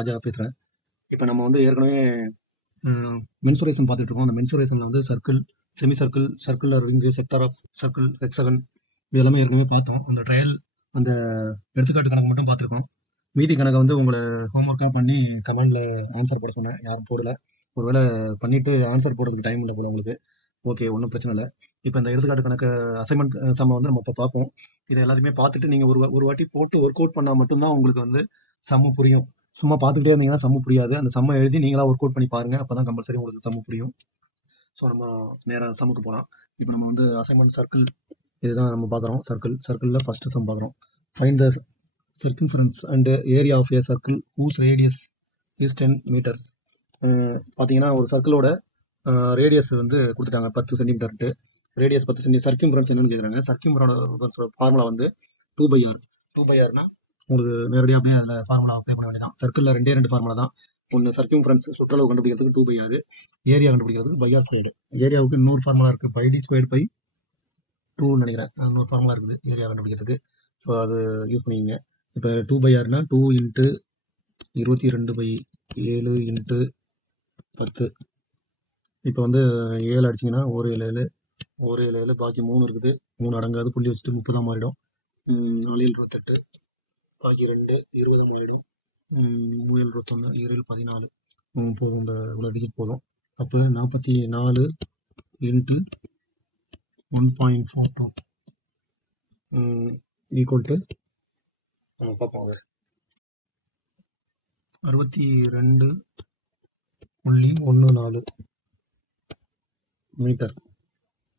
ராஜா பேசுகிறேன். இப்போ நம்ம வந்து ஏற்கனவே மென்சுரேஷன் பார்த்துட்டு இருக்கோம். அந்த மென்சுரேஷனில் வந்து circle, semi circle, circular ring, sector of circle, hexagon இது எல்லாமே ஏற்கனவே பார்த்தோம். அந்த ட்ரையல் அந்த எடுத்துக்காட்டு கணக்கு மட்டும் பார்த்துருக்கோம். மீதி கணக்கை வந்து உங்களை ஹோம்ஒர்க்காக பண்ணி கமெண்டில் ஆன்சர் போட சொன்னேன். யாரும் போடல. ஒருவேளை பண்ணிவிட்டு ஆன்சர் போடுறதுக்கு டைம் இல்லை போல உங்களுக்கு. ஓகே, ஒன்றும் பிரச்சனை இல்லை. இப்போ இந்த எடுத்துக்காட்டு கணக்கு அசைன்மெண்ட் சம்ம வந்து நம்ம இப்போ பார்ப்போம். இதை எல்லாத்தையுமே பார்த்துட்டு நீங்கள் ஒரு வாட்டி போட்டு ஒர்க் அவுட் பண்ணால் மட்டும்தான் உங்களுக்கு வந்து சம்மு புரியும். சும்மா பார்த்துக்கிட்டே இருந்தீங்கன்னா சம்மு புரியாது. அந்த சம்மை எழுதி நீங்களா ஒர்க் அவுட் பண்ணி பாருங்க. அப்போ தான் கம்பல்சரி உங்களுக்கு சம்மு புரியும். ஸோ நம்ம நேராக சம்முக்கு போகலாம். இப்போ நம்ம வந்து அசைன்மெண்ட் சர்க்கிள் இதுதான் நம்ம பார்க்குறோம். சர்க்கிளில் ஃபஸ்ட்டு சம் பார்க்குறோம். Find the circumference and area of a circle whose radius is 10 meters. பார்த்தீங்கன்னா ஒரு சர்க்கிளோட ரேடியஸ் வந்து கொடுத்துட்டாங்க 10 சென்டிமீட்டர்ட்டு. Radius 10 centimetre. சர்க்கியூம்ஃபரன்ஸ் என்னன்னு கேட்குறாங்க. சர்க்கியூம்ஃபரன்ஸோட ஃபார்முலா வந்து 2/r. 2/rனா உங்களுக்கு நேரடியாக அப்படியே அதில் ஃபார்முலா அப்ளை பண்ண வேண்டியதான். சர்க்கிளில் ரெண்டு ஃபார்முலா தான். ஒன்று சர்க்கியூம்ஃபரன்ஸ் சுற்றளவு கண்டுபிடிக்கிறதுக்கு 2/r, ஏரியா கண்டுபிடிக்கிறதுக்கு பை ஆர் ஸ்கொயர்டு. ஏரியாவுக்கு இன்னொரு ஃபார்முலா இருக்குது, பை டி ஸ்கொயர்டு பை 2 நினைக்கிறேன். இன்னொரு ஃபார்முலா இருக்குது ஏரியா கண்டுபிடிக்கிறதுக்கு. ஸோ அது யூஸ் பண்ணிக்கிங்க. இப்போ 2/rனா 2 இன்ட்டு 22/7 இன்ட்டு 10. இப்போ வந்து 7 அடிச்சிங்கன்னா 1 7 பாக்கி 3 இருக்குது. 3 அடங்காது, புள்ளி வச்சுட்டு 30 மாறிடும். 4 7 28 பாக்கி 2 20 மாறிடும். 3 7 21 7 14 போதும். இந்த இவ்வளோ டிஜிட் போதும். அப்போ 44 இன்ட்டு 1.42 ஈக்குவல் டு பார்ப்போம். அது 62.14 மீட்டர்.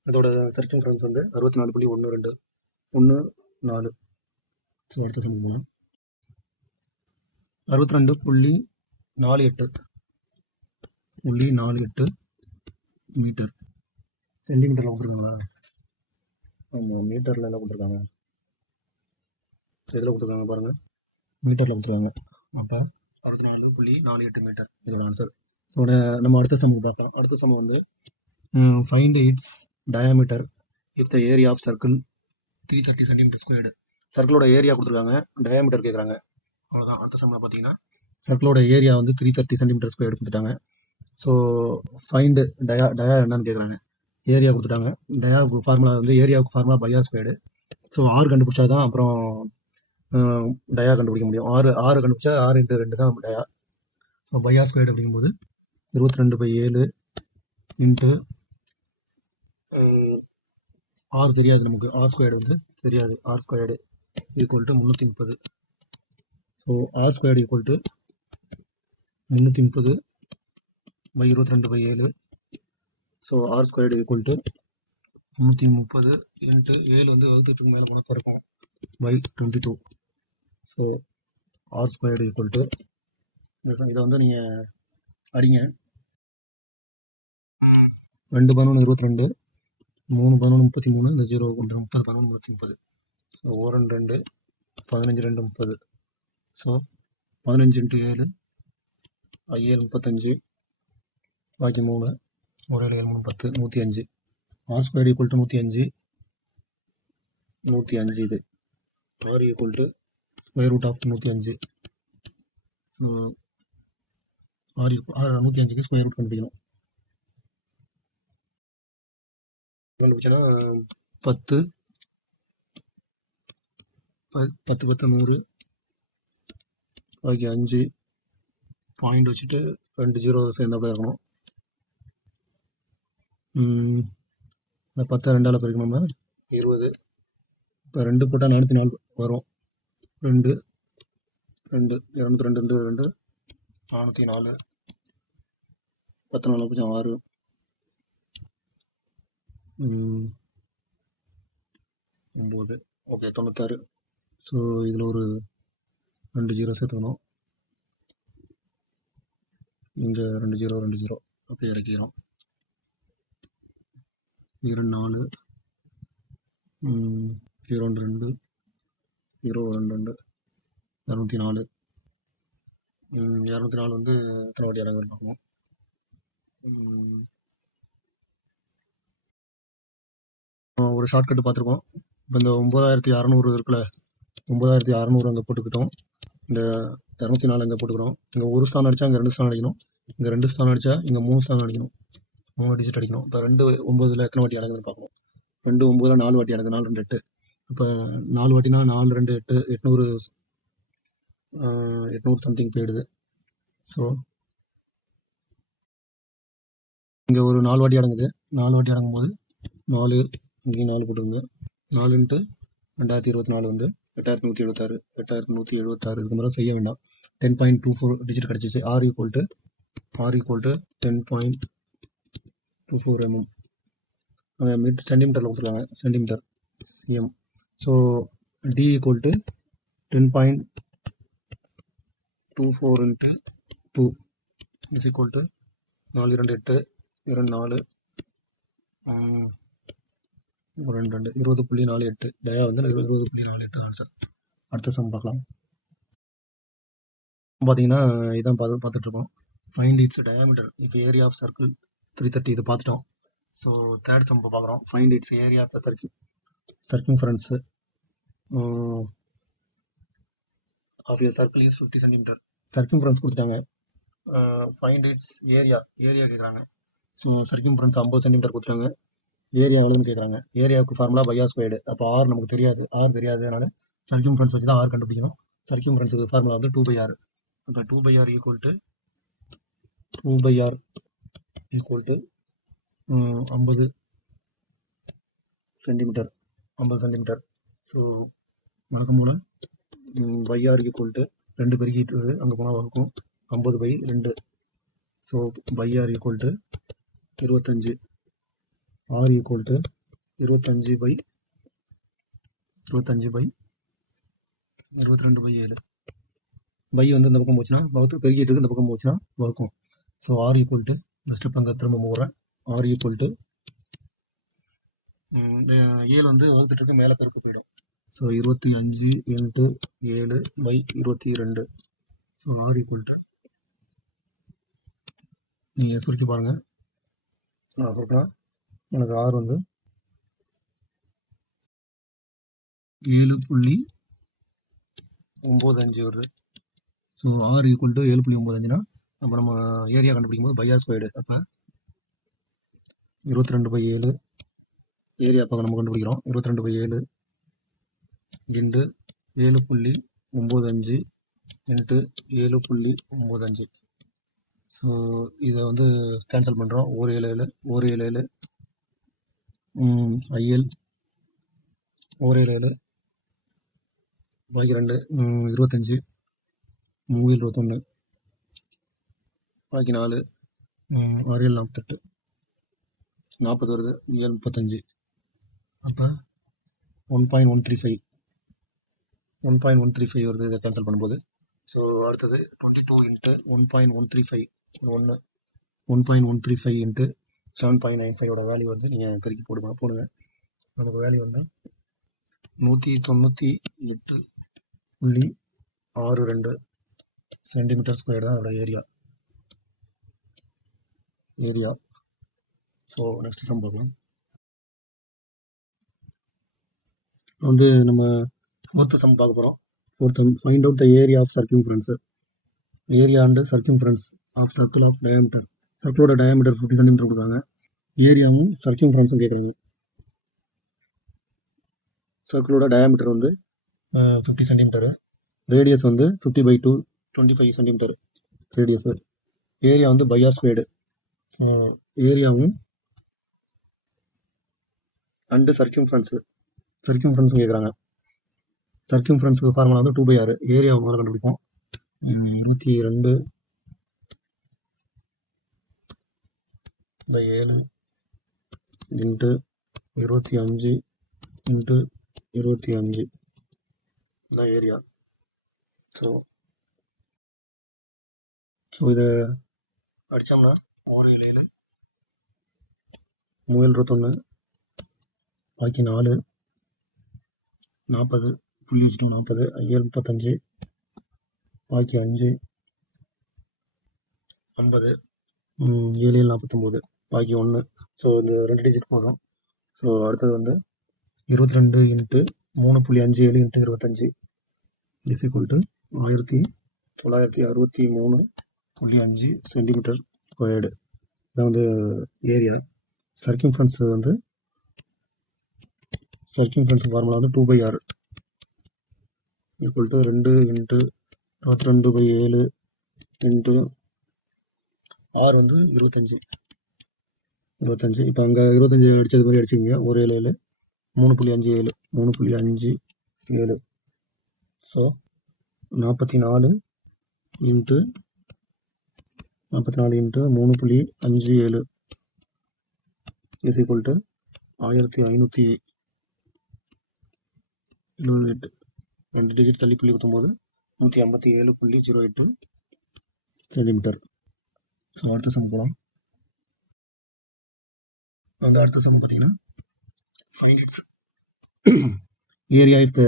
இதோட சர்க்கியூம்ஃபரன்ஸ் வந்து 64.1214. ஸோ அடுத்த சம் போகலாம். 62.48 மீட்டர். சென்டிமீட்டரில் கொடுத்துருக்காங்களா? ஆமாம், மீட்டரில் எல்லாம் கொடுத்துருக்காங்க. எதில் கொடுத்துருக்காங்க பாருங்கள், மீட்டரில் கொடுத்துருக்காங்க. அப்போ 64.48 மீட்டர் இதோட ஆன்சர். இதோட நம்ம அடுத்த சம்முக்கு பார்க்கலாம். அடுத்த சம் வந்து find its diameter if the area of circle 330 centimetre squared. சர்க்கிளோட ஏரியா கொடுத்துருக்காங்க, டயாமீட்டர் கேட்குறாங்க. அவ்வளோதான். அடுத்த சம்மில் பார்த்தீங்கன்னா சர்க்கிளோட ஏரியா வந்து 330 சென்டிமீட்டர் ஸ்கொயர் கொடுத்துட்டாங்க. ஸோ ஃபைண்டு டயா என்னன்னு கேட்குறாங்க. ஏரியா கொடுத்துட்டாங்க. டயாவுக்கு ஃபார்முலா வந்து ஏரியாவுக்கு formula pi r squared. So r கண்டுபிடிச்சா தான் அப்புறம் டயா கண்டுபிடிக்க முடியும். ஆறு கண்டுபிடிச்சா 6 × 2 தான் டயா. ஸோ பை ஆர் ஸ்கொயர்டு அப்படிங்கும்போது 22/7 இன்ட்டு ஆர் தெரியாது நமக்கு. ஆர் ஸ்கொயர்டு வந்து தெரியாது. R squared equal to 330. So R squared equal to 330/22/7. So R squared equal to 330 into 7 வந்து வகுத்துக்கு மேலே போனால் இருக்கும் by 22. So R squared equal to இதை வந்து நீங்கள் அடிங்க. 2 11 22, 3 11 33, இந்த 0 30 11 130. ஸோ 1 2 15 2 30. ஸோ 15 × 7 7 35 பாக்கி 3 1 7 7 3 10 105. R square equal to 105. இது r equal to square root of 105. R 105க்கு ஸ்கொயர் ரூட் கண்டுபிடிக்கணும். கண்டுபிடிச்சோன்னா 10 10 100 பாக்கி 5 பாயிண்ட் வச்சுட்டு 2 0 சேர்ந்தாப்புல இருக்கணும். 10 2ஆல் பெருக்கணும்னா 20. இப்போ 2 போட்டால் 404 வரும். 2 2 202 2 404. 14 கொஞ்சம் 6 9. ஓகே, 96. ஸோ இதில் ஒரு 2 0 சேர்த்துக்கணும். இங்கே 2 0 அப்படியே இறக்கிறோம். 4 0 2 0 2 204. 204 வந்து எத்தனை வாட்டி இறங்க பார்க்கணும். ஒரு ஷார்ட்கட்டு பார்த்துருக்கோம். இப்போ இந்த 9600 இருக்குல்ல, 9600 அங்கே போட்டுக்கிட்டோம். இந்த 204 இங்கே போட்டுக்கிறோம். இங்கே ஒரு ஸ்தானம் அடித்தா இங்கே 2 ஸ்தானம் அடிக்கணும். இங்கே 2 ஸ்தானம் அடித்தா இங்கே 3 ஸ்தானம் அடிக்கணும். 3 டிஜிட் அடிக்கணும். இப்போ 2 9 எத்தனை வாட்டி அடங்குதுன்னு பார்க்கணும். 2 9 4 வாட்டி அடங்குது. 4 2 8. இப்போ 4 வாட்டினா 4 2 8 800 800 சம்திங் போயிடுது. ஸோ இங்கே ஒரு 4 வாட்டி அடங்குது. 4 வாட்டி அடங்கும்போது 4 இங்கேயும் 4 போட்டுருங்க. 4 இன்ட்டு 2024 வந்து 8176 8176. இதுக்கு மேலே செய்ய வேண்டாம். 10.24 டிஜிட் கிடச்சிச்சு. R equal to 10.24 mm. சென்டிமீட்டரில் கொடுத்துருக்காங்க. Centimetre m. So D equal to 10.24 into 2 is equal to 4 2 8 2 4 2 20.48. Dia வந்து 20.48 ஆன்சர். அடுத்த சம் பார்க்கலாம். பார்த்தீங்கன்னா இதான் பார்த்துட்ருக்கோம். ஃபைண்ட் இட்ஸ் டயாமீட்டர் இப்போ ஏரியா ஆஃப் சர்க்கிள் 330. இது பார்த்துட்டோம். ஸோ தேர்ட் சம் பார்க்குறோம். Find its area of the circumference of a circle is 50 centimetre. Circumference கொடுத்துட்டாங்க. ஃபைண்ட் இட்ஸ் ஏரியா கேட்குறாங்க. ஸோ சர்க்கிம்ஃபரன்ஸ் 50 சென்டிமீட்டர் கொடுத்துட்டாங்க. ஏரியா எவ்வளோன்னு கேட்குறாங்க. ஏரியாவுக்கு ஃபார்முலா பை ஆர் ஸ்கொயர்டு. அப்போ ஆர் நமக்கு தெரியாது. ஆர் தெரியாததுனால சர்க்கிம்ஃபரன்ஸ் வச்சு தான் ஆர் கண்டுபிடிக்கணும். சர்க்கிம்ஃபரன்ஸுக்கு ஃபார்முலா வந்து 2/r. அப்போ 2/r equal to 50 centimetre. So வழக்கம் போல் பைஆர் ஈக்குவல் டு 2 பெருக்கிட்டு அங்கே போனால் வகுக்கும் 50/2. So pi r equal to 25. R equal to 25/22/7. Pi வந்து இந்த பக்கம் போச்சுன்னா வகுத்து, பெருக்கிட்டு இந்த பக்கம் போச்சுன்னா வகுக்கும். ஸோ ஆர் ஈக்குவல் டு இந்த ஸ்டெப் அங்கே திரும்ப போடுறேன். ஆர் ஈக்குவல் டு 7 வந்து வகுத்துட்டு மேலே பெருக்கு போயிடும். So 25 × 7/22. So r equal to நீங்கள் சுருக்கி பாருங்கள். நான் சுருக்கினா எனக்கு ஆர் வந்து 7.95 வருது. ஸோ ஆர் ஈக்குவல் டு 7.95னா அப்போ நம்ம ஏரியா கண்டுபிடிக்கும் போது பைஆர் ஸ்கொயர்டு. அப்போ 22/7 ஏரியா அப்போ நம்ம கண்டுபிடிக்கிறோம். 22/7 × 7.95 × 7.95. ஸோ இதை வந்து கேன்சல் பண்ணுறோம். 1 7 IL 1 7 பாக்கி 2 25 3 21 பாக்கி 4 6 7 48 40 வருது. 7 35. அப்போ 1.135 வருது இதை கேன்சல் பண்ணும்போது. ஸோ அடுத்தது 22 × 1.135 1.135 × 7.95 வேல்யூ வந்து நீங்கள் பெருக்கி போடுங்க. நமக்கு வேல்யூ வந்து 198.62 சென்டிமீட்டர் ஸ்கொயர் தான் அதோட ஏரியா. ஸோ நெக்ஸ்ட் சம் பார்க்கலாம். வந்து நம்ம ஃபோர்த்து சம் பார்க்க போகிறோம். Fourth find out the area of circumference. Area and circumference of circle of diameter. சர்க்கிளோட டயாமீட்டர் 50 சென்டிமீட்டர் கொடுக்குறாங்க. ஏரியாவும் சர்க்கிம்ஃபரன்ஸும் கேட்குறாங்க. சர்க்கிளோட டயாமீட்டர் வந்து 50 சென்டிமீட்டரு. ரேடியஸ் வந்து 50/2 25 சென்டிமீட்டர் ரேடியஸு. ஏரியா வந்து பைஆர் ஸ்கொயர்டு. ஏரியாவும் அண்டு சர்க்கிம்ஃபரன்ஸும் கேட்குறாங்க. சர்க்கிம்ஃபரன்ஸுக்கு ஃபார்முலா வந்து 2/r. ஏரியா முதல்ல கண்டுபிடிப்போம். 22/7 × 25 × 25 தான் ஏரியா. ஸோ இதை அடித்தோம்னா 1 7 3 21 பாக்கி 4 40 புள்ளி வச்சுட்டோம். 40 7 35 பாக்கி 5 50 7 49 பாக்கி 1. ஸோ இந்த 2 டிஜிட் போதும். ஸோ அடுத்தது வந்து 22 × 3.57 × 25 is equal to 1963.5 centimetre squared. இதான் வந்து ஏரியா. சர்க்கிம்ஃபரன்ஸ் வந்து ஃபார்முலா வந்து 2/r equal to 2 into 22/7 into R வந்து 25. இப்போ அங்கே 25 அடித்தது மாதிரி அடிச்சிங்க. 177 3.57 3.57. So 44 into 3.57 is equal to 1578. 2 digit தள்ளி புள்ளி குத்தும்போது 157.08 சென்டிமீட்டர். ஸோ அடுத்த சம் போகலாம். அந்த அடுத்த சம் பார்த்தீங்கன்னா find its area if the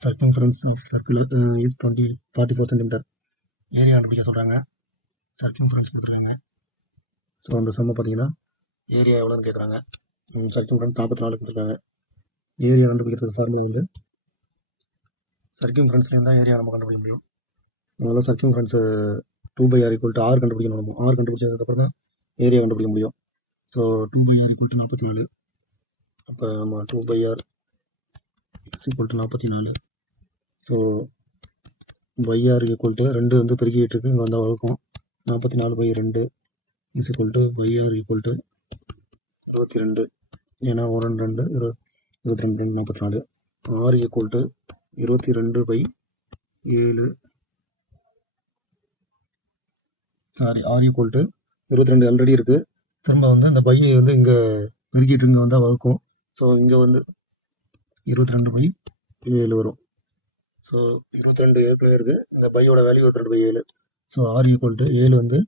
circumference of circle is 44 centimetre. Area கண்டுபிடிக்க சொல்கிறாங்க. சர்க்கம்ஃபரன்ஸ் கொடுத்துருக்காங்க. ஸோ அந்த சம்மை பார்த்தீங்கன்னா ஏரியா எவ்வளோன்னு கேட்குறாங்க. சர்க்கம்ஃபரன்ஸ் 44 கொடுத்துருக்காங்க. ஏரியா கண்டுபிடிக்கிறதுக்கு ஃபார்முலா வந்து சர்க்கம்ஃபரன்ஸ்லேருந்து தான் ஏரியா நம்ம கண்டுபிடிக்க முடியும். அதனால் circumference 2/r equal to R கண்டுபிடிக்கணும். நம்ம ஆர் கண்டுபிடிச்சதுக்கப்புறம் தான் ஏரியா கண்டுபிடிக்க முடியும். So 2/r equal to 44. அப்போ நம்ம 2/r equal to 44. So pi r equal to 2 வந்து பெருக்கிட்டு இருக்கு, இங்கே வந்தால் வகுக்கும். 44/2 is equal to pi r equal to 22. ஏன்னா 1 2 22 44. R equal to 22/7. R equal to 22 already இருக்குது. திரும்ப வந்து அந்த பையை வந்து இங்கே பெருக்கிட்டு இங்கே வந்தால் வகுக்கும். ஸோ இங்கே வந்து 22/7 வரும். ஸோ 22 ஏற்கனவே இருக்குது. இந்த பையோட value 22/7. So r equal to 7 வந்து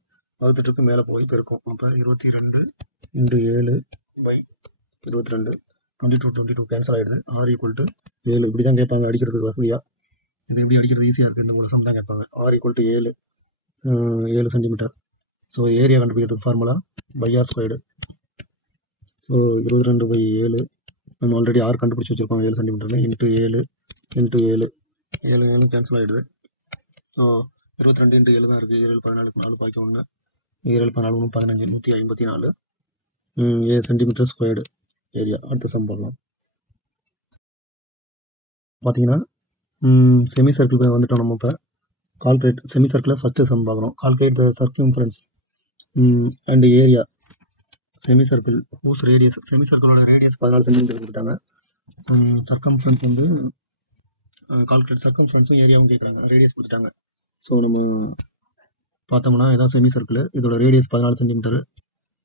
வகுத்துட்டுருக்கு, மேலே போய் பெருக்கும். அப்போ 22 × 7/22 22 கேன்சல் ஆகிடுது. R equal to 7. இப்படி தான் கேட்பாங்க அடிக்கிறதுக்கு வசதியாக. இது எப்படி அடிக்கிறது ஈஸியாக இருக்குது. இந்த சம் தான் கேட்பாங்க. R equal to 7 centimetre. So area கண்டுபிடிக்கிறதுக்கு ஃபார்முலா பைஆர் ஸ்கொயர்டு. ஸோ 22/7 நம்ம ஆல்ரெடி ஆர் கண்டுபிடிச்சி வச்சுருக்கோம் 7 சென்டிமீட்டரில். இன்ட்டு 7 × 7 கேன்சல் ஆகிடுது. ஸோ 22 × 7 தான் இருக்குது. 7 14 4 பாக்கி 1 7 14 15 154 சென்டிமீட்டர் ஸ்கொயர்டு ஏரியா. அடுத்த சம் பார்க்கலாம். பார்த்தீங்கன்னா செமி சர்க்கிள் வந்துட்டோம். நம்ம இப்போ கால்குலேட் செமி சர்க்கிளில் ஃபஸ்ட்டு சம் பார்க்குறோம். Calculate the circumference and area semi circle whose radius. Semi சர்க்கிளோட ரேடியஸ் 14 சென்டிமீட்டர் கொடுத்துட்டாங்க. சர்க்கம்ஃபரன்ஸ் வந்து கால்குலேட் சர்க்கம்ஃபரன்ஸும் ஏரியாவும் கேட்குறாங்க. ரேடியஸ் கொடுத்துட்டாங்க. ஸோ நம்ம பார்த்தோம்னா இதான் செமி சர்க்கிள். இதோட ரேடியஸ் 14 சென்டிமீட்டர்.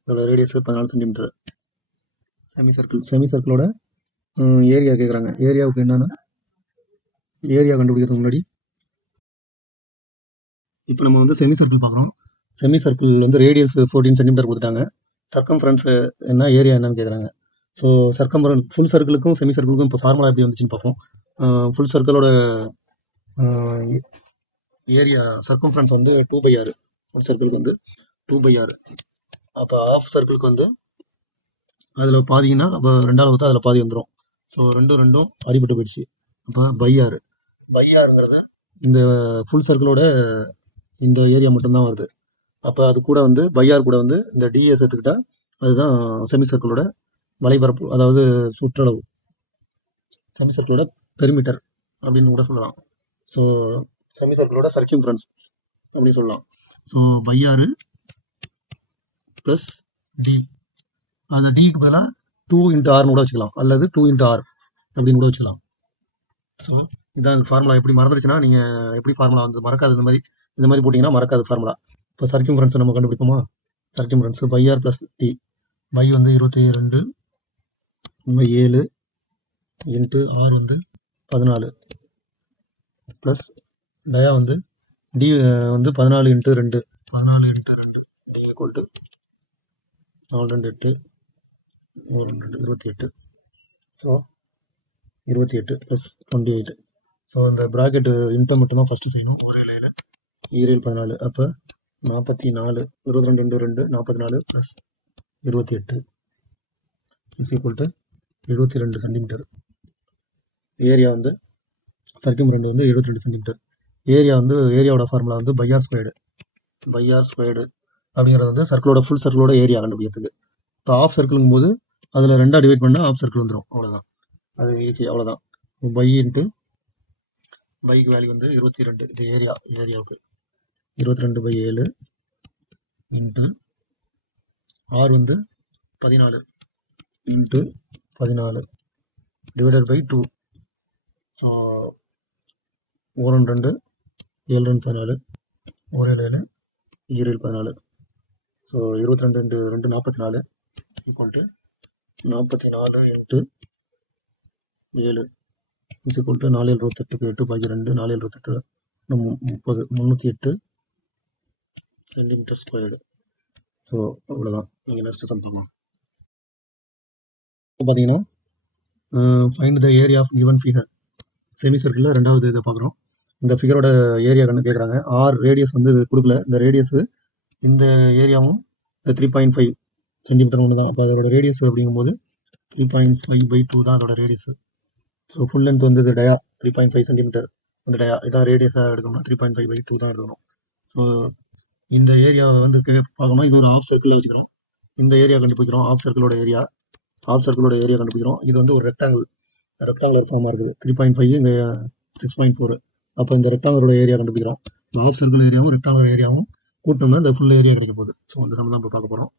இதோட ரேடியஸ் 14 சென்டிமீட்டர். செமி சர்க்கிளோட ஏரியா கேட்குறாங்க. ஏரியாவுக்கு என்னன்னா ஏரியா கண்டுபிடிக்கிறதுக்கு முன்னாடி இப்போ நம்ம வந்து செமி சர்க்கிள் பார்க்குறோம். செமி சர்க்கிள் வந்து ரேடியஸ் 14 சென்டிமீட்டர் கொடுத்துட்டாங்க. சர்க்கம்ஃபரன்ஸ் என்ன ஏரியா என்னன்னு கேட்குறாங்க. ஸோ சர்க்கம்ஃபரன்ஸ் ஃபுல் சர்க்கிளுக்கும் செமி சர்க்கிளுக்கும் இப்போ ஃபார்முலா எப்படி வந்துச்சுன்னு பார்ப்போம். ஃபுல் சர்க்கிளோட ஏரியா சர்க்கம்ஃபரன்ஸ் வந்து 2/r. ஃபுல் சர்க்கிளுக்கு வந்து 2/r. அப்போ ஆஃப் சர்க்கிளுக்கு வந்து அதில் பாதிங்கன்னா அப்போ 2ஆல் வகுத்தா அதில் பாதி வந்துடும். ஸோ 2 அடிபட்டு போயிடுச்சு. அப்போ பைஆருங்கிறது இந்த ஃபுல் சர்க்கிளோட இந்த ஏரியா மட்டும்தான் வருது. அப்போ அது கூட வந்து பைஆர் கூட வந்து இந்த டிஎஸ் எடுத்துக்கிட்டா அதுதான் செமி சர்க்கிளோட வலைபரப்பு, அதாவது சுற்றளவு, செமி சர்க்கிளோட பெரிமீட்டர் அப்படின்னு கூட சொல்லலாம். ஸோ செமி சர்க்கிளோட சர்க்கம்ஃபரன்ஸ் அப்படின்னு சொல்லலாம். ஸோ பைஆர் ப்ளஸ் டி, அந்த டிக்கு பதிலாக 2 × r கூட வச்சுக்கலாம், அல்லது 2 × r அப்படின்னு கூட வச்சுக்கலாம். ஸோ இதான் ஃபார்முலா. எப்படி மறந்துடுச்சுன்னா நீங்கள் எப்படி ஃபார்முலா வந்து மறக்காது. இந்த மாதிரி போட்டிங்கன்னா மறக்காது ஃபார்முலா. இப்போ சர்க்கம்ஃபரன்ஸ் நம்ம கண்டுபிடிப்போமா. Circumference pi r plus d. Pi வந்து 22/7 இன்ட்டு ஆர் வந்து 14 ப்ளஸ் டயா வந்து டி வந்து 14 × 2 d equal to 4 2 8 1 2 28. So 28 plus 28. So இந்த ப்ராக்கெட்டு இன்ட்டை மட்டும் தான் ஃபஸ்ட்டு செய்யணும். ஒரே லைனில் 7 14. அப்போ 44 22 2 44 plus 28 is equal to 72 centimetre. Area வந்து சர்க்கம்ஃபரன்ஸ் வந்து 72 சென்டிமீட்டர். ஏரியா வந்து ஏரியாவோட ஃபார்முலா வந்து பைஆர் ஸ்கொயர்டு. பைஆர் ஸ்கொயர்டு அப்படிங்கிறது வந்து சர்க்கிளோட ஃபுல் சர்க்கிளோட ஏரியா கண்டுபிடிக்கிறதுக்கு. இப்போ ஆஃப் சர்க்கிளுங்கும் போது அதில் 2 டிவைட் பண்ணால் ஆஃப் சர்க்கிள் வந்துடும். அவ்வளோதான், அது ஈஸி, அவ்வளோதான். பை இன்ட்டு பைக்கு வேல்யூ வந்து 22. இது ஏரியாவுக்கு 22/7 இன்ட்டு ஆர் வந்து 14 into 14 divided by 2. So 1 2 7 2 14 1 7 7 14. So 22 into 2 44 equal to 44 into 7 equal to 4 28க்கு 8 பாக்கி 2 4 28 30 308 சென்டிமீட்டர் ஸ்கொயர்டு. ஸோ அவ்வளோதான். நீங்கள் நெக்ஸ்ட் சம் பண்ணலாம். இப்போ பார்த்தீங்கன்னா find the area of given figure. Semi சர்க்கிளில் 2வது இதை பார்க்குறோம். இந்த ஃபிகரோட ஏரியா கண்டு கேட்குறாங்க. ஆர் ரேடியஸ் வந்து கொடுக்கல. இந்த ரேடியஸ் இந்த ஏரியாவும் 3.5 சென்டிமீட்டர் ஒன்று தான். அப்போ அதோட ரேடியஸ் அப்படிங்கும்போது 3.5/2 தான் அதோட ரேடியஸ். ஸோ ஃபுல் லென்த் வந்து இது டயா 3.5 சென்டிமீட்டர். அந்த டயா இதான் ரேடியஸாக எடுக்கணும்னா 3.5/2 தான் எடுக்கணும். ஸோ இந்த ஏரியாவை வந்து பார்க்கணும். இது ஒரு ஆஃப் சர்க்கிளில் வச்சுக்கிறோம். இந்த ஏரியா கண்டுபிடிக்கிறோம். ஆஃப் சர்க்கிளோட ஏரியா கண்டுபிடிக்கிறோம். இது வந்து ஒரு ரெக்டாங்குலர் ஃபார்மாக இருக்குது. 3.5 இங்கே 6.4. அப்போ இந்த ரெக்டாங்குலரோட ஏரியா கண்டுபிடிக்கிறோம். ஆஃப் சர்க்கிள் ஏரியாவும் ரெக்டாங்குலர் ஏரியாவும் கூட்டணும்னா இந்த ஃபுல் ஏரியா கிடைக்க போகுது. ஸோ வந்து நம்ம தான் இப்போ பார்க்க போகிறோம்.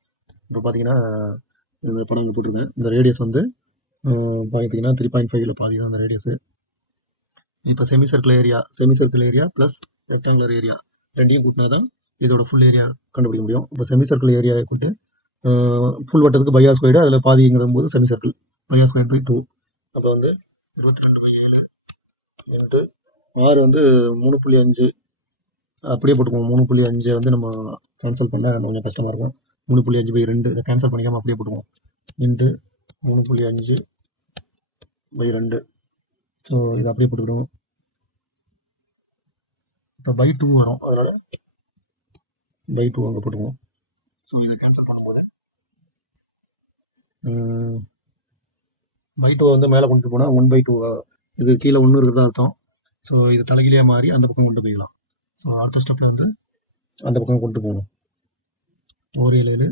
இப்போ பார்த்தீங்கன்னா இந்த படம் இங்கே போட்டிருக்கேன். இந்த ரேடியஸ் வந்து பார்த்தீங்கன்னா 3.5ல் பாதி தான் அந்த ரேடியஸு. இப்போ semi circle area plus rectangular area ரெண்டையும் கூட்டினா தான் இதோட ஃபுல் ஏரியா கண்டுபிடிக்க முடியும். இப்போ செமி சர்க்கிள் ஏரியாவை கூட்டு ஃபுல் வட்டத்துக்கு பைஆர் ஸ்கொயர்டு, அதில் பாதிங்கிற போது semi circle pi R square by 2. அப்போ வந்து 22/7 இன்ட்டு ஆறு வந்து 3.5 அப்படியே போட்டுக்குவோம். 3.5 வந்து நம்ம கேன்சல் பண்ண கொஞ்சம் கஷ்டமாக இருக்கும். 3.5/2 இதை கேன்சல் பண்ணிக்காமல் அப்படியே போட்டுக்குவோம். இன்ட்டு 3.5/2. ஸோ இதை அப்படியே போட்டுக்கிடுவோம். இப்போ பை 2 வரும், அதனால் பை 2 அங்கே போட்டுக்குவோம். ஸோ இதை கேன்சல் பண்ணும்போது பை 2 வந்து மேலே கொண்டு போனால் 1/2 இது கீழே 1 இருக்கிறதா அர்த்தம். ஸோ இது தலைகீழியாக மாறி அந்த பக்கம் கொண்டு போய்க்கலாம். ஸோ அடுத்த ஸ்டெப்பில் வந்து அந்த பக்கம் கொண்டு போகணும். 1 7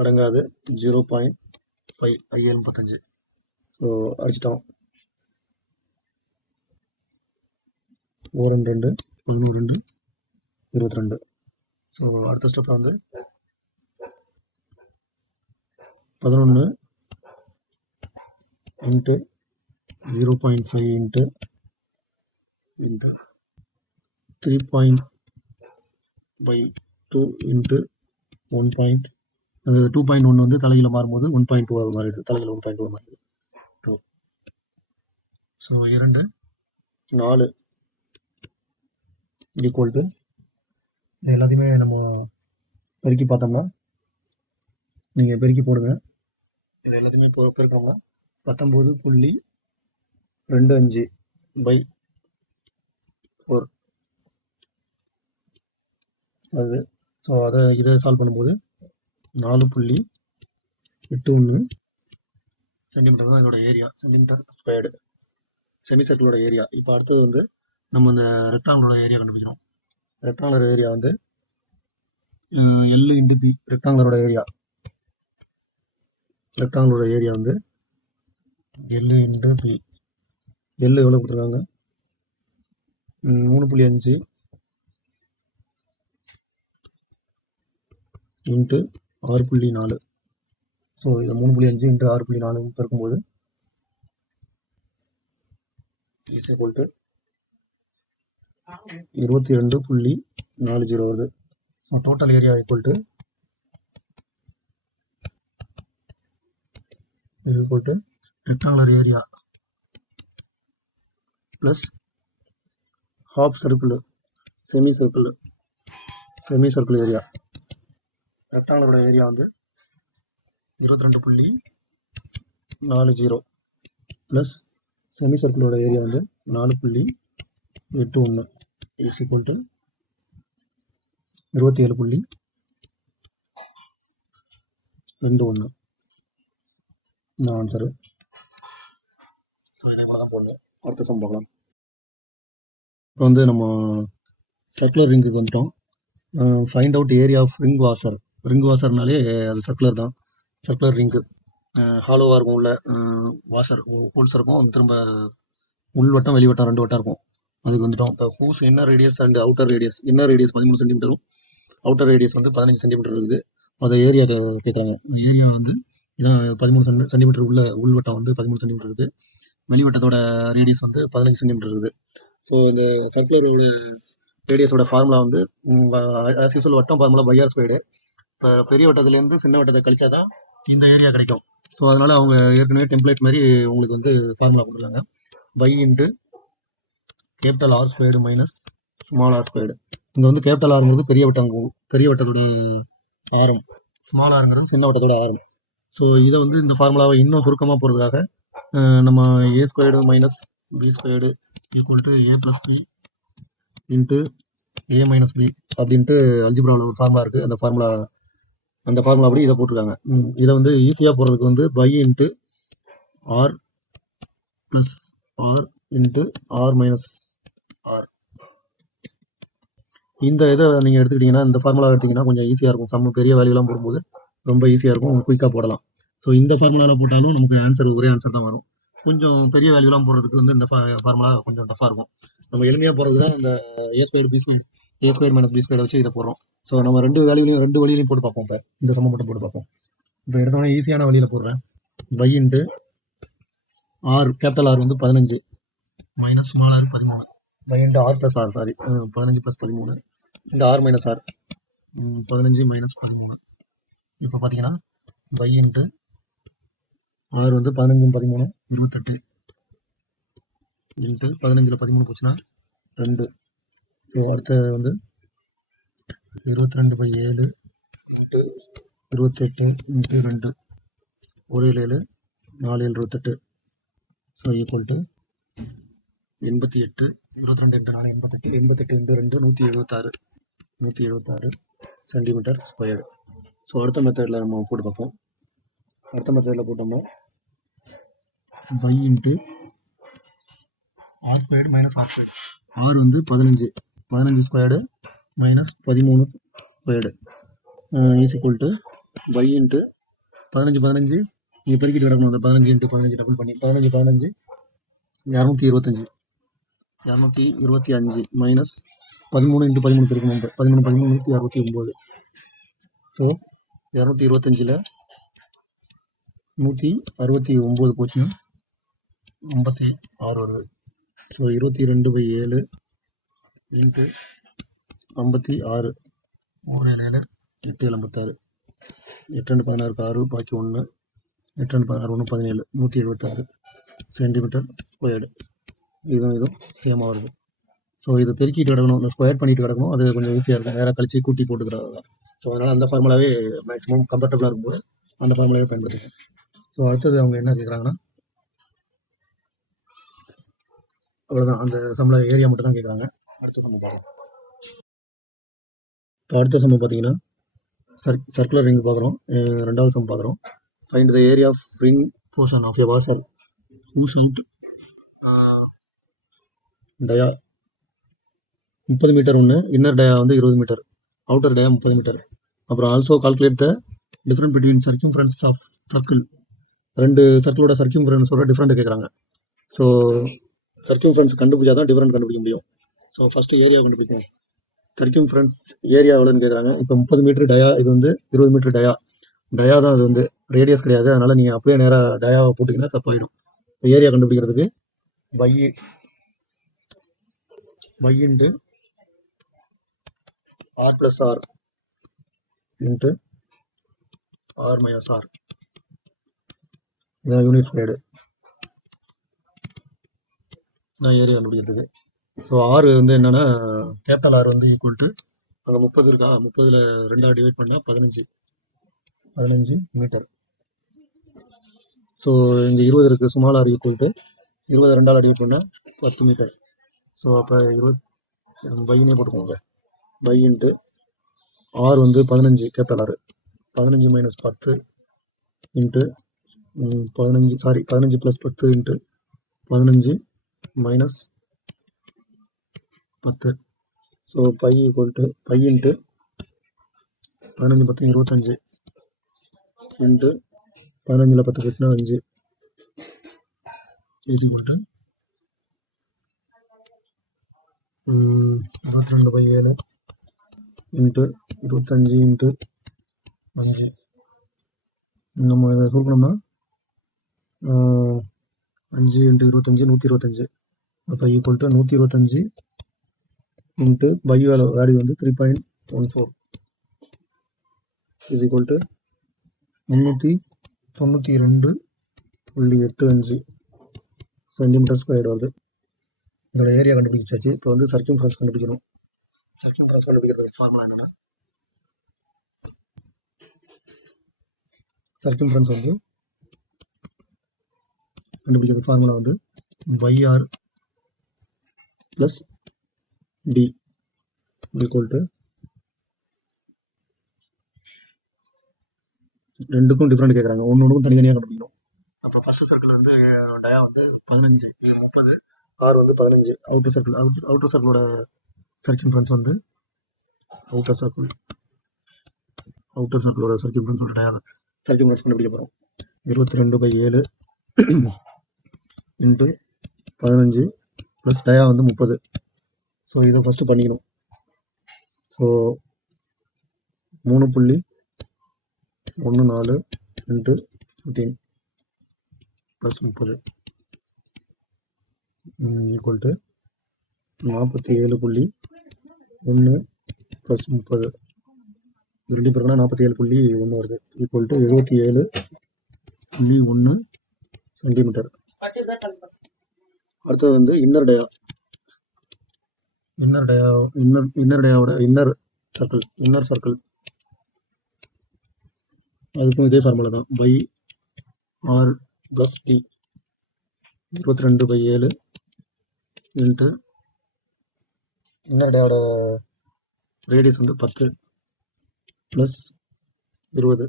அடங்காது 0.5 5 ஸோ அடிச்சிட்டோம். 1 2 11 22. ஸோ அடுத்த ஸ்டெப்பில் வந்து 11 இன்ட்டு 0.5 இன்ட்டு 3.2 இன்ட்டு 1. அது 2.1 வந்து தலையில மாறும்போது 1.2 மாறிடுது. தலையில 1.2 மாறிடுது. 2. ஸோ 2 4 ஈக்குவல் டு இது எல்லாத்தையுமே நம்ம பெருக்கி பார்த்தோம்னா, நீங்கள் பெருக்கி போடுங்க. இது எல்லாத்தையுமே பெருக்கணும்னா 19.25/4 அது. ஸோ இதை சால்வ் பண்ணும்போது 4.81 சென்டிமீட்டர் தான் இதோட ஏரியா, சென்டிமீட்டர் ஸ்கொயர்டு செமி சர்க்கிளோட ஏரியா. இப்போ அடுத்தது வந்து நம்ம இந்த ரெக்டாங்குலரோட ஏரியா கண்டுபிடிக்கிறோம். ரெக்டாங்குலர் ஏரியா வந்து L இன்ட்டு பி. ரெக்டாங்குலரோட ஏரியா வந்து L இன்ட்டு பி. L எவ்வளோ கொடுத்துருக்காங்க? 3.5 இன்ட்டு 6.4. ஸோ இதை 3.5 இன்ட்டு 6.4 பெருக்கும்போது இஸ் ஈக்குவல் டு 22.40 வருது. So total area equal to rectangular area plus half circle semi circle area. ரெக்டாங்குலரோட ஏரியா வந்து 22.40 ப்ளஸ் செமி சர்க்கிளோட ஏரியா வந்து 4.81 இஸ் ஈக்குவல் டு 27.21 இந்த ஆன்சரு. ஸோ இதை கூட தான் போடணும். அடுத்த சம் பார்க்கலாம். இப்போ வந்து நம்ம சர்க்குலர் ரிங்குக்கு வந்துட்டோம். Find out area of ring washer. Ring வாசர்னாலே அது சர்க்குலர் தான். சர்க்குலர் ரிங்கு ஹாலோவாக இருக்கும், உள்ள வாஷர் ஹோல்ஸ் இருக்கும், திரும்ப உள்வட்டம் வெளிவட்டம் 2 வட்டம் இருக்கும். அதுக்கு வந்துட்டோம். இப்போ whose inner radius and outer radius. Inner radius 13 சென்டிமீட்டரும் அவுட்டர் ரேடியஸ் வந்து 15 சென்டிமீட்டர் இருக்குது. அதை ஏரியா கேட்குறாங்க. ஏரியா வந்து இதான் 13 சென்டிமீட்டர் உள்ள உள்வட்டம் வந்து 13 சென்டிமீட்டர் இருக்குது. வெளிவட்டத்தோட ரேடியஸ் வந்து 15 சென்டிமீட்டர் இருக்குது. ஸோ இந்த சர்க்குலரோட ரேடியஸோட ஃபார்முலா வந்து ஆஸ் யூஸ்வல் வட்டம் ஃபார்முலா பை ஆர் ஸ்கொயர்டு. இப்போ பெரிய வட்டத்துலேருந்து சின்ன வட்டத்தை கழிச்சா தான் இந்த ஏரியா கிடைக்கும். ஸோ அதனால அவங்க ஏற்கனவே டெம்ப்ளேட் மாதிரி உங்களுக்கு வந்து ஃபார்முலா கொடுத்துருக்காங்க. Pi into capital R squared minus small R squared. இங்கே வந்து கேபிட்டல் ஆருங்கிறது பெரிய வட்டத்தோட ஆரம், ஸ்மால் ஆருங்கிறது சின்ன வட்டத்தோட ஆரம். ஸோ இதை வந்து இந்த ஃபார்முலாவை இன்னும் சுருக்கமாக போகிறதுக்காக நம்ம a squared minus b squared equal to a plus b into a minus b அப்படின்ட்டு அல்ஜிப்ராவில் ஒரு ஃபார்முலா இருக்குது. அந்த ஃபார்முலா அப்படி இதை போட்டிருக்காங்க. இதை வந்து ஈஸியாக போகிறதுக்கு வந்து pi into R plus R into R minus R. இந்த இதை நீங்கள் எடுத்துக்கிட்டிங்கன்னா, இந்த ஃபார்முலா எடுத்திங்கன்னா கொஞ்சம் ஈஸியாக இருக்கும். சம் பெரிய வேல்யூலாம் போடும்போது ரொம்ப ஈஸியாக இருக்கும், குயிக்காக போடலாம். ஸோ இந்த ஃபார்முலாவில் போட்டாலும் நமக்கு ஒரே ஆன்சர் தான் வரும். கொஞ்சம் பெரிய வேல்யூலாம் போடுறதுக்கு வந்து இந்த ஃபார்முலா கொஞ்சம் டஃப்பாக இருக்கும். நம்ம எளிமையாக போகிறதுக்கு தான் இந்த ஏ ஸ்கொயர் பி ஸ்கொயர் ஏ ஸ்கொயர் மைனஸ் பி ஸ்கொயர் வச்சு இதை போடுறோம். ஸோ நம்ம ரெண்டு வழியிலையும் போட்டு பார்ப்போம். இப்போ இந்த சம்ம மட்டும் போட்டு பார்ப்போம். இப்போ எடுத்தோடனே ஈஸியான வழியில் போடுறேன். Pi into R, capital R வந்து 15 minus small R 13. Pi into R plus R, sorry 15 plus 13 இந்த ஆர் மைனஸ் ஆர் 15 மைனஸ் 13. இப்போ பார்த்தீங்கன்னா பை இன்ட்டு ஆர் வந்து 15 13 28 இன்ட்டு 15ல் 13 போச்சுன்னா 2. ஸோ அடுத்த வந்து 22/7 28 into 2 1 7 4 7 28. So equal to 88 22 8 4 88 88 into 2 176 centimetre square. So அடுத்த மெத்தடில் நம்ம போட்டு பார்ப்போம். அடுத்த மெத்தடில் போட்டோம்னா pi into R squared minus R squared. R வந்து 15 squared minus 13 squared is equal to pi into 15 நீங்கள் பெருக்கிட்டு கிடக்கணும். அந்த 15 இன்ட்டு 15 டபுள் பண்ணி 15 225 மைனஸ் 13 இன்ட்டு 13 பெருக்கணும். 13 169. ஸோ 225ல் 169 போச்சுன்னா 56 வருது. ஸோ 22/7 இன்ட்டு 56 3 7 8 76 8 16 6 பாக்கி 1 8 16 1 17 176 சென்டிமீட்டர் ஸ்கொயர்டு. இதுவும் சேமாக வருது. ஸோ இது பெருக்கிட்டு கிடக்கணும், இந்த ஸ்கொயர் பண்ணிட்டு கிடக்கணும். அது கொஞ்சம் ஈஸியாக இருக்கும், வேறு கழிச்சு கூட்டி போட்டுக்கிறது தான். ஸோ அதனால் அந்த ஃபார்முலாவே மேக்ஸிமம் கம்ஃபர்டபுளாக இருக்கும்போது அந்த ஃபார்முலாவே பயன்படுத்துங்க. ஸோ அடுத்தது அவங்க என்ன கேட்குறாங்கன்னா, அவ்வளோதான், அந்த சம்பள ஏரியா மட்டும் தான் கேட்குறாங்க. அடுத்த சம்பளம் பார்க்கலாம். இப்போ அடுத்த சம்பளம் பார்த்தீங்கன்னா சர்க்குலர் ரிங் பார்க்குறோம். ரெண்டாவது சம் பார்க்குறோம். Find the area of ring portion of a washer whose out dia 30 metre ஒன்று, இன்னர் டயா வந்து 20 மீட்டர், அவுட்டர் டயா 30 மீட்டர். அப்புறம் also calculate the different between circumference of circle. 2 சர்க்கிளோட சர்க்கியூம்ஃபரன்ஸோட டிஃப்ரெண்ட் கேட்குறாங்க. So circumference கண்டுபிடிச்சா தான் different கண்டுபிடிக்க முடியும். ஸோ ஃபஸ்ட்டு ஏரியா கண்டுபிடிக்கணும். சர்க்கியூம்ஃபரன்ஸ் ஏரியா எவ்வளோன்னு கேட்குறாங்க. இப்போ 30 மீட்டர் டயா, இது வந்து 20 மீட்டர் டயா. டயா தான், அது வந்து ரேடியஸ் கிடையாது. அதனால் நீங்கள் அப்படியே நேராக டயாவை போட்டிங்கன்னா தப்பாயிடும். ஏரியா கண்டுபிடிக்கிறதுக்கு pi into R plus R into R minus R, இதான் யூனிட் ஸ்கொயர்டு தான் ஏரியா கண்டுபிடிக்கிறதுக்கு. ஸோ ஆர் வந்து என்னென்னா, கேபிட்டல் ஆர் வந்து ஈக்குவல் டு அங்கே 30 இருக்கா, 30ல் 2 டிவைட் பண்ணால் 15 மீட்டர். ஸோ இங்கே 20 இருக்குது, small R equal to 20 2 divide பண்ணால் 10 மீட்டர். ஸோ அப்போ 20 பையனே போட்டுக்கோங்க. பை இன்ட்டு ஆர் வந்து 15 capital r, 15 minus 10 into 15 plus 10 into 15 minus 10. So pi equal to pi into 15 10 25 into 15ல் 10 கட்டினா 5 is equal to 22/7 into 25 into 5. நம்ம இதை சுருக்கணும்னா 5 இன்ட்டு 25 125. அப்போ equal to 125 into pi value வந்து 3.14 is equal to 392.85 centimetre square வருது. இதோட ஏரியா கண்டுபிடிச்சாச்சு. இப்போ வந்து சர்க்கம்ஃபரன்ஸ் கண்டுபிடிக்கணும். சர்க்கம்ஃபரன்ஸ் கண்டுபிடிக்கிறதுக்கு ஃபார்முலா என்னன்னா, சர்க்கம்ஃபரன்ஸ் வந்து கண்டுபிடிக்கிறது ஃபார்முலா வந்து pi R plus D equal to, ரெண்டுக்கும் டிஃப்ரெண்ட் கேட்குறாங்க, ஒன்றுக்கும் தனித்தனியாக கண்டுபிடிக்கணும். அப்போ ஃபர்ஸ்ட் சர்க்கிள் வந்து டயா வந்து 15, 30, ஆர் வந்து 15. அவுட்டர் சர்க்கிள், அவுட்டர் சர்க்கிளோட சர்க்கம்ஃபரன்ஸ் வந்து அவுட்டர் சர்க்கிளோட சர்க்கம்ஃபரன்ஸோட டயா சர்க்கம்ஃபரன்ஸ் கண்டுபிடிக்க போகிறோம். 22/7 இன்ட்டு 15 ப்ளஸ் டயா வந்து 30. ஸோ இதை ஃபஸ்ட்டு பண்ணிக்கணும். So 3.14 into 15 plus 30 equal to 47.1 plus 30. 2 பேருக்குன்னா 47.1 வருது. Equal to 77.1 centimetre. அடுத்தது வந்து இன்னர் டயாவோட இன்னர் சர்க்கிள் அதுக்கும் இதே ஃபார்முலா தான். Pi r plus d 22/7 into inner டயாவோட ரேடியஸ் வந்து 10 ப்ளஸ் 20.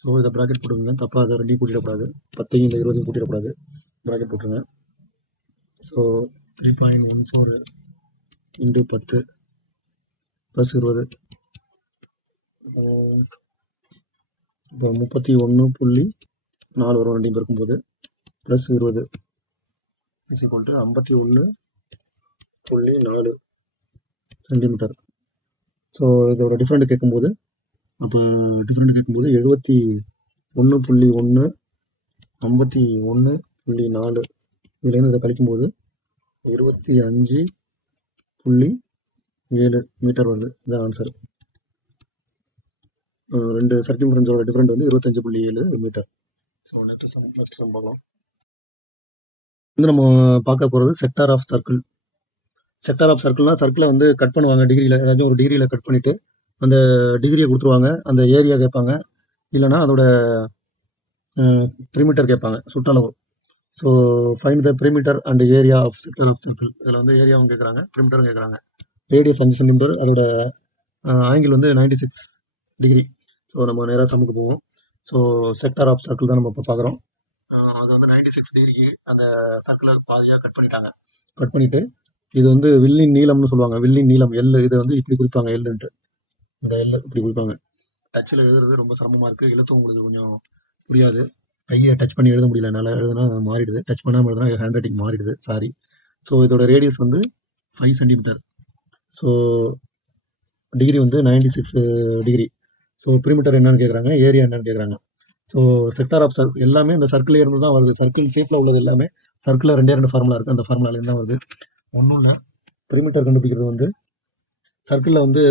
ஸோ இதை ப்ராக்கெட் போட்டுருங்க. தப்பாக அதை ரெண்டையும் கூட்டிடக்கூடாது, 10 இந்த 20 கூட்டிடக்கூடாது, ப்ராக்கெட் போட்டுருங்க. So 3.14 into 10 plus 20. இப்போ 31.4 வரும் ரெண்டையும் பெருக்கும்போது, plus 20 is equal to 51.4 centimetre. So இதோட டிஃப்ரெண்ட் கேட்கும்போது 71.1 51.4 இதுலேருந்து இதை கழிக்கும்போது 25.7 மீட்டர் வருது. இதுதான் ஆன்சர். ரெண்டு சர்க்கம்ஃபரன்ஸோட டிஃப்ரெண்ட் வந்து 25.7 மீட்டர். ஸோ நெக்ஸ்ட் சம் பார்க்கலாம். வந்து நம்ம பார்க்க போகிறது செக்டார் ஆஃப் சர்க்கிள்னா சர்க்கிளை வந்து கட் பண்ணுவாங்க டிகிரியில், ஏதாச்சும் ஒரு டிகிரியில் கட் பண்ணிவிட்டு அந்த டிகிரியை கொடுத்துருவாங்க, அந்த ஏரியா கேட்பாங்க, இல்லைனா அதோட பெரிமீட்டர் கேட்பாங்க, சுற்றளவு. So find the perimeter and area of sector of circle. இதில் வந்து ஏரியாவும் கேட்குறாங்க, பெரிமீட்டரும் கேட்குறாங்க. ரேடியஸ் 5 சென்டிமீட்டர், அதோட ஆங்கிள் வந்து 96 டிகிரி. ஸோ நம்ம நேராக சம்முக்கு போவோம். ஸோ செக்டார் ஆஃப் சர்க்கிள் தான் நம்ம இப்போ பார்க்குறோம். அது வந்து 96 டிகிரிக்கு அந்த சர்க்கிளை பாதியாக கட் பண்ணிவிட்டு இது வந்து வில்லின் நீளம்னு சொல்லுவாங்க. வில்லின் நீளம் எல், இதை வந்து இப்படி குறிப்பாங்க, எல்லுன்ட்டு. இந்த எல் இப்படி குறிப்பாங்க. டச்சில் எழுதுறது ரொம்ப சிரமமாக இருக்குது, எழுத்து உங்களுக்கு கொஞ்சம் புரியாது. கையை டச் பண்ணி எழுத முடியல, என்னால் எழுதுனா மாறிடுது, டச் பண்ணாமல் எழுதுனா ஹேண்ட் ரைட்டிங் மாறிடுது, சாரி. ஸோ இதோட ரேடியஸ் வந்து 5 சென்டிமீட்டர். ஸோ டிகிரி வந்து 96 டிகிரி. ஸோ பெரிமீட்டர் என்னன்னு கேட்குறாங்க, ஏரியா என்னன்னு கேட்குறாங்க. ஸோ செக்டார் ஆஃப் சர்க்கிள் எல்லாமே இந்த சர்க்கிளே இருந்து தான் வருது. சர்க்கிள் ஷேப்பில் உள்ளது எல்லாமே சர்க்கிளில் 2 ஃபார்முலா இருக்குது. அந்த ஃபார்முலாலேருந்து தான் வருது. ஒன்றும் இல்லை, பெரிமீட்டர் கண்டுபிடிக்கிறது வந்து சர்க்கிளில் வந்து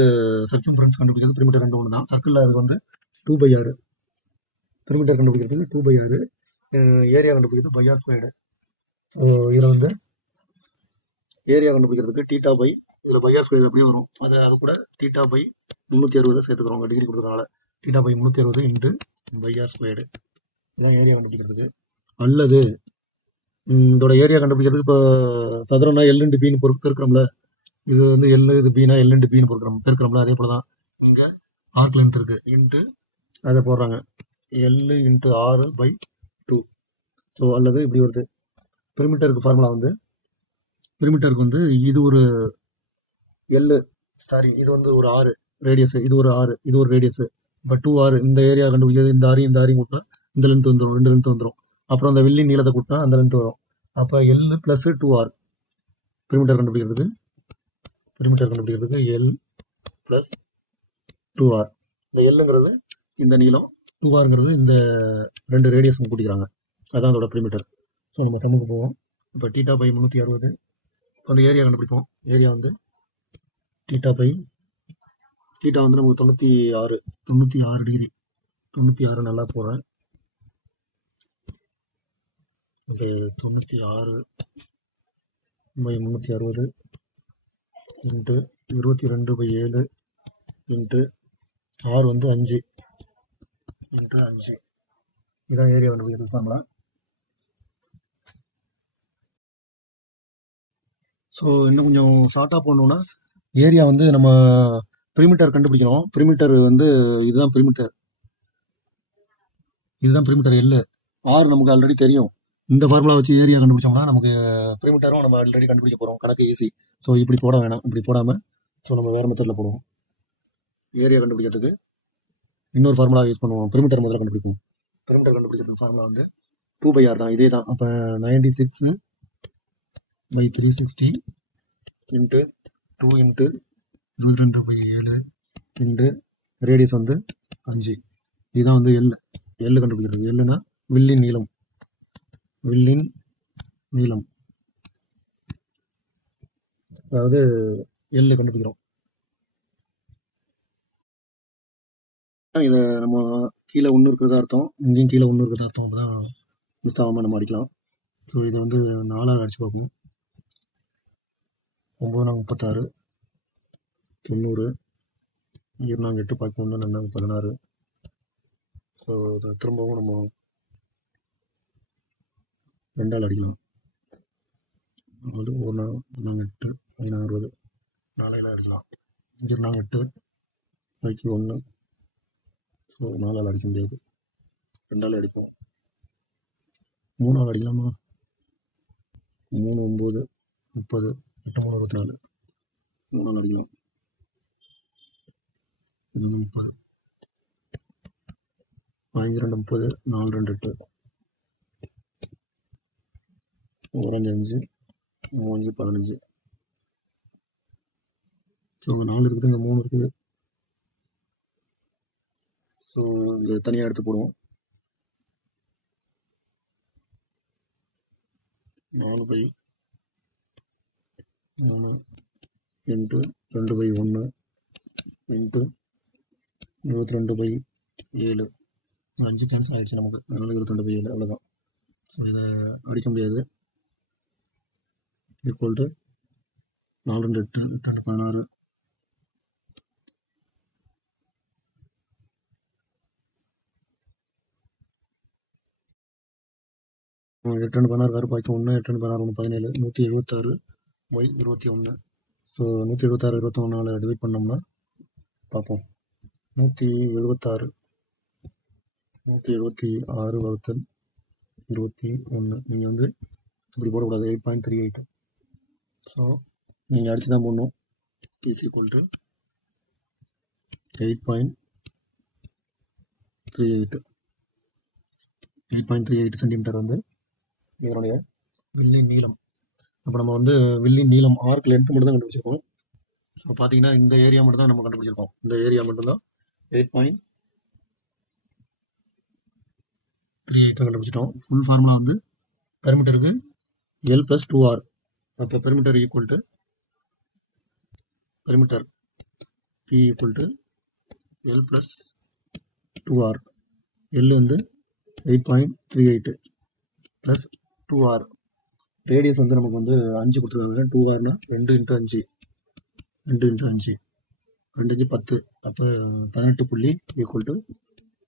சர்க்கம்ஃபரன்ஸ் கண்டுபிடிக்கிறது பெரிமீட்டர் 2 ஒன்று தான். சர்க்கிளில் அது வந்து 2/r, பெரிமீட்டர் கண்டுபிடிக்கிறதுக்கு 2/r, ஏரியா கண்டுபிடிக்கிறது பைஆர் ஸ்கொயர்டு. இதில் வந்து ஏரியா கண்டுபிடிக்கிறதுக்கு தீட்டா பை, இதில் பைஆர் ஸ்கொயர் அப்படியே வரும், அது கூட தீட்டா பை 360 சேர்த்துக்கிறோம் டிகிரி கொடுக்குறதுனால. Theta by 360 into pi R squared, இதுதான் ஏரியா கண்டுபிடிக்கிறதுக்கு. அல்லது இதோட ஏரியா கண்டுபிடிக்கிறதுக்கு இப்போ சதுரம்னா எல் இன்ட்டு பின்னு பெருக்கிறோம்ல, இது வந்து எல், இது பினா எல் இன்ட்டு பின்னு பெருக்கிறோம்ல, அதே போல தான் இங்கே ஆர்க் லென்த் இருக்குது இன்ட்டு அதை போடுறாங்க, எல் இன்ட்டு r/2. ஸோ அல்லது இப்படி வருது. பெரிமீட்டருக்கு ஃபார்முலா வந்து, பெரிமீட்டருக்கு வந்து இது ஒரு எல் சாரி இது வந்து ஒரு ஆறு ரேடியஸ், இது ஒரு ஆறு, இது ஒரு ரேடியஸ். இப்போ 2R இந்த ஏரியா கண்டுபிடிக்கிறது, இந்த ஆரையும் கூட்டினா இந்த லென்த் வந்துடும், 2 லென்த் வந்துடும். அப்புறம் அந்த வில்லின் நீளத்தை கூட்டினா அந்த லென்த் வரும். அப்போ எல் ப்ளஸ் 2R பெரிமீட்டர் கண்டுபிடிக்கிறதுக்கு எல் ப்ளஸ் 2R. இந்த எல்லுங்கிறது இந்த நீளம், 2Rங்கிறது இந்த 2 ரேடியஸும் கூட்டிக்கிறாங்க. அதான் அதோட பெரிமீட்டர். ஸோ நம்ம சம்முக்கு போவோம். இப்போ தீட்டா பை 360 அந்த ஏரியா கண்டுபிடிப்போம். ஏரியா வந்து தீட்டா வந்து நமக்கு 96 டிகிரி. 96 நல்லா போடுறேன். இப்போ 96 பை 360 இன்ட்டு 22/7 இன்ட்டு R வந்து 5 இன்ட்டு 5. இதான் ஏரியா கண்டுபிடிக்கிறது ஃபார்முலா. ஸோ இன்னும் கொஞ்சம் ஷார்ட்டாக போடணுன்னா ஏரியா வந்து நம்ம பெரிமீட்டர் கண்டுபிடிக்கிறோம். பெரிமீட்டர் வந்து இதுதான் பெரிமீட்டர் எல். ஆர் நமக்கு ஆல்ரெடி தெரியும். இந்த ஃபார்முலா வச்சு ஏரியா கண்டுபிடிச்சோம்னா நமக்கு பெரிமீட்டரும் நம்ம ஆல்ரெடி கண்டுபிடிக்க போகிறோம். கணக்கு ஈஸி. ஸோ இப்படி போட வேணாம், இப்படி போடாமல் ஸோ நம்ம வேறு மெத்தடில் போடுவோம். ஏரியா கண்டுபிடிக்கிறதுக்கு இன்னொரு ஃபார்முலா யூஸ் பண்ணுவோம். பெரிமீட்டர் முதல்ல கண்டுபிடிப்போம். பெரிமீட்டர் கண்டுபிடிக்கிறதுக்கு ஃபார்முலா வந்து 2/R தான், இதே தான். அப்போ 96/360 இன்ட்டு 2 இன்ட்டு 22/7 இன்ட்டு ரேடியஸ் வந்து 5. இதுதான் வந்து எல் கண்டுபிடிக்கிறது. எல்லுன்னா வில்லின் நீளம், அதாவது எல் கண்டுபிடிக்கிறோம். இதை நம்ம கீழே 1 இருக்கிறதா அர்த்தம், இங்கேயும் கீழே 1 இருக்கிறதா அர்த்தம். அப்போ தான் மிஸ் ஆகாமல் நம்ம அடிக்கலாம். ஸோ இதை வந்து 4 அடிச்சு பார்ப்போம். 9 36 90 8 11 16. ஸோ இதை திரும்பவும் நம்ம 2ஆல் அடிக்கலாம். அது 1 8 60 4 அடிக்கலாம். 8 1. ஸோ 4ஆல் அடிக்க முடியாது, 2ஆல் அடிப்போம். 3ஆல் அடிக்கலாமா? 3 9 30 8 3 24. 3ஆல் அடிக்கலாம். 30 5 2 30 4 2 8 5 5 5 15. ஸோ 4 இருக்குது, இங்கே 3 இருக்குது. ஸோ இங்கே தனியாக எடுத்து போடுவோம். 4/3 இன்ட்டு 2/1 இன்ட்டு 22/7. 5 கேன்சல் ஆகிடுச்சு நமக்கு, அதனால் 22/7 அவ்வளோதான். ஸோ இதை அடிக்க முடியாது. Equal to 4 2 8 8 16. எட்டு 16 காரு பாய்க்கு 1 8 16 1 17 176 ஒய் 21. ஸோ 176 21 டிவைட் பண்ணோம்னா பார்ப்போம். 176 வகுத்தல் 21. நீங்கள் வந்து இப்படி போடக்கூடாது, 8.38. ஸோ நீங்கள் அடிச்சு தான் போடணும். இஸ் ஈக்குவல் டு 8.38 சென்டிமீட்டர் வந்து இதனுடைய வில்லின் நீளம். அப்போ நம்ம வந்து வில்லின் நீளம் ஆர்க் லென்த் மட்டும் தான் கண்டுபிடிச்சிருக்கோம். ஸோ பார்த்தீங்கன்னா இந்த ஏரியா மட்டும் தான் நம்ம கண்டுபிடிச்சிருக்கோம். இந்த ஏரியா மட்டும்தான் 8.38 கண்டுபிடிச்சிட்டோம். ஃபுல் ஃபார்முலா வந்து பெரிமீட்டருக்கு எல் ப்ளஸ் 2R. அப்போ perimeter equal to perimeter P equal to L plus 2R. L வந்து 8.38 ப்ளஸ் 2R. ரேடியஸ் வந்து நமக்கு வந்து 5 கொடுத்துருக்காங்க. 2Rனா 2 × 5 2 × 5 2 10. அப்போ 18 புள்ளி ஈக்குவல் டு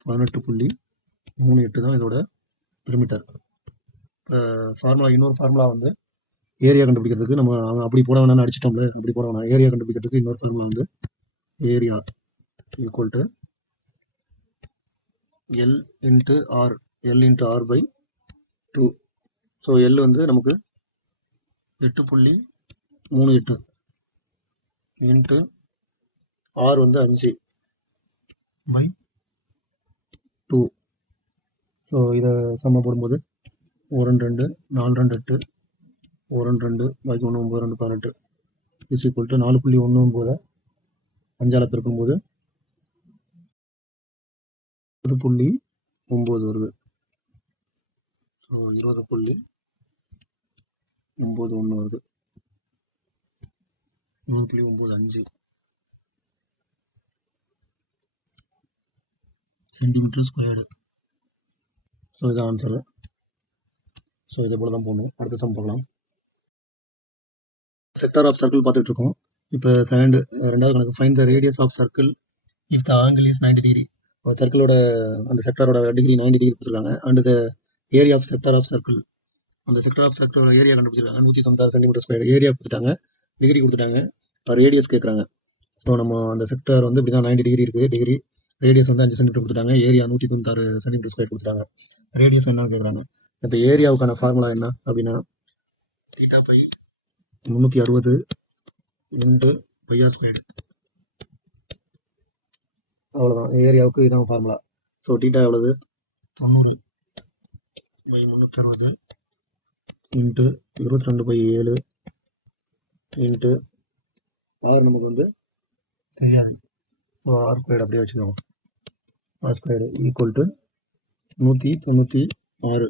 18.38 தான் இதோட பெரிமீட்டர். இப்போ ஃபார்முலா இன்னொரு ஃபார்முலா வந்து ஏரியா கண்டுபிடிக்கிறதுக்கு நம்ம அப்படி போட வேணாம்னு அடிச்சிட்டோம்ல, அப்படி போட வேணாம். ஏரியா கண்டுபிடிக்கிறதுக்கு இன்னொரு ஃபார்முலா வந்து area equal to L into R, L into R by 2. So L வந்து நமக்கு 8.38 இன்ட்டு ஆர் வந்து 5 பை 2. ஸோ இதை சம்ம போடும்போது 1 2 4 2 8 1 2 பாக்கி 1 9 2 18 இஸ் ஈக்குவல் டு 4.19 5ஆல் பெருக்கும்போது 20.9 வருது. ஸோ 20.91 வருது. 3.95 சென்டிமீட்டர் ஸ்கொயரு. ஸோ இதான் ஆன்சரு. ஸோ இதே போல தான் போகணும். அடுத்த சம் பார்க்கலாம். செக்டார் ஆஃப் சர்க்கிள் பார்த்துட்டு இருக்கோம். இப்போ ரெண்டாவது கணக்கு find the radius of circle if the angle is 90 degree. சர்க்கிளோட அந்த செக்டாரோட டிகிரி 90 டிகிரி கொடுத்துருக்காங்க. And the area of sector of circle, அந்த செக்டார் ஆஃப் சர்க்கிளோட ஏரியா கண்டுபிடிச்சிருக்காங்க. 196 சென்டிமீட்டர் ஸ்கொயர். ஏரியா கொடுத்துட்டாங்க, டிகிரி கொடுத்துட்டாங்க, ரேடியஸ் கேட்குறாங்க. ஸோ நம்ம அந்த செக்டார் வந்து இப்படி தான் 90 டிகிரி இருக்குது. டிகிரி ரேடியஸ் வந்து 5 சென்டிமீட்டர் கொடுத்துட்டாங்க. ஏரியா 196 சென்டிமீட்டர் ஸ்கொயர் கொடுத்துட்டாங்க. ரேடியஸ் என்னன்னு கேட்குறாங்க. இப்போ ஏரியாவுக்கான ஃபார்முலா என்ன அப்படின்னா theta by 360 into pi R square. அவ்வளோதான், ஏரியாவுக்கு இதான் ஃபார்முலா. ஸோ டீட்டா எவ்வளவு? 90 பை 360 இன்ட்டு 22/7 இன்ட்டு ஆர் நமக்கு வந்து தெரியாது. ஸோ ஆர் ஸ்கொயர் அப்படியே வச்சுக்கோங்க. ஆர் ஸ்கொயர் ஈக்குவல் டு 196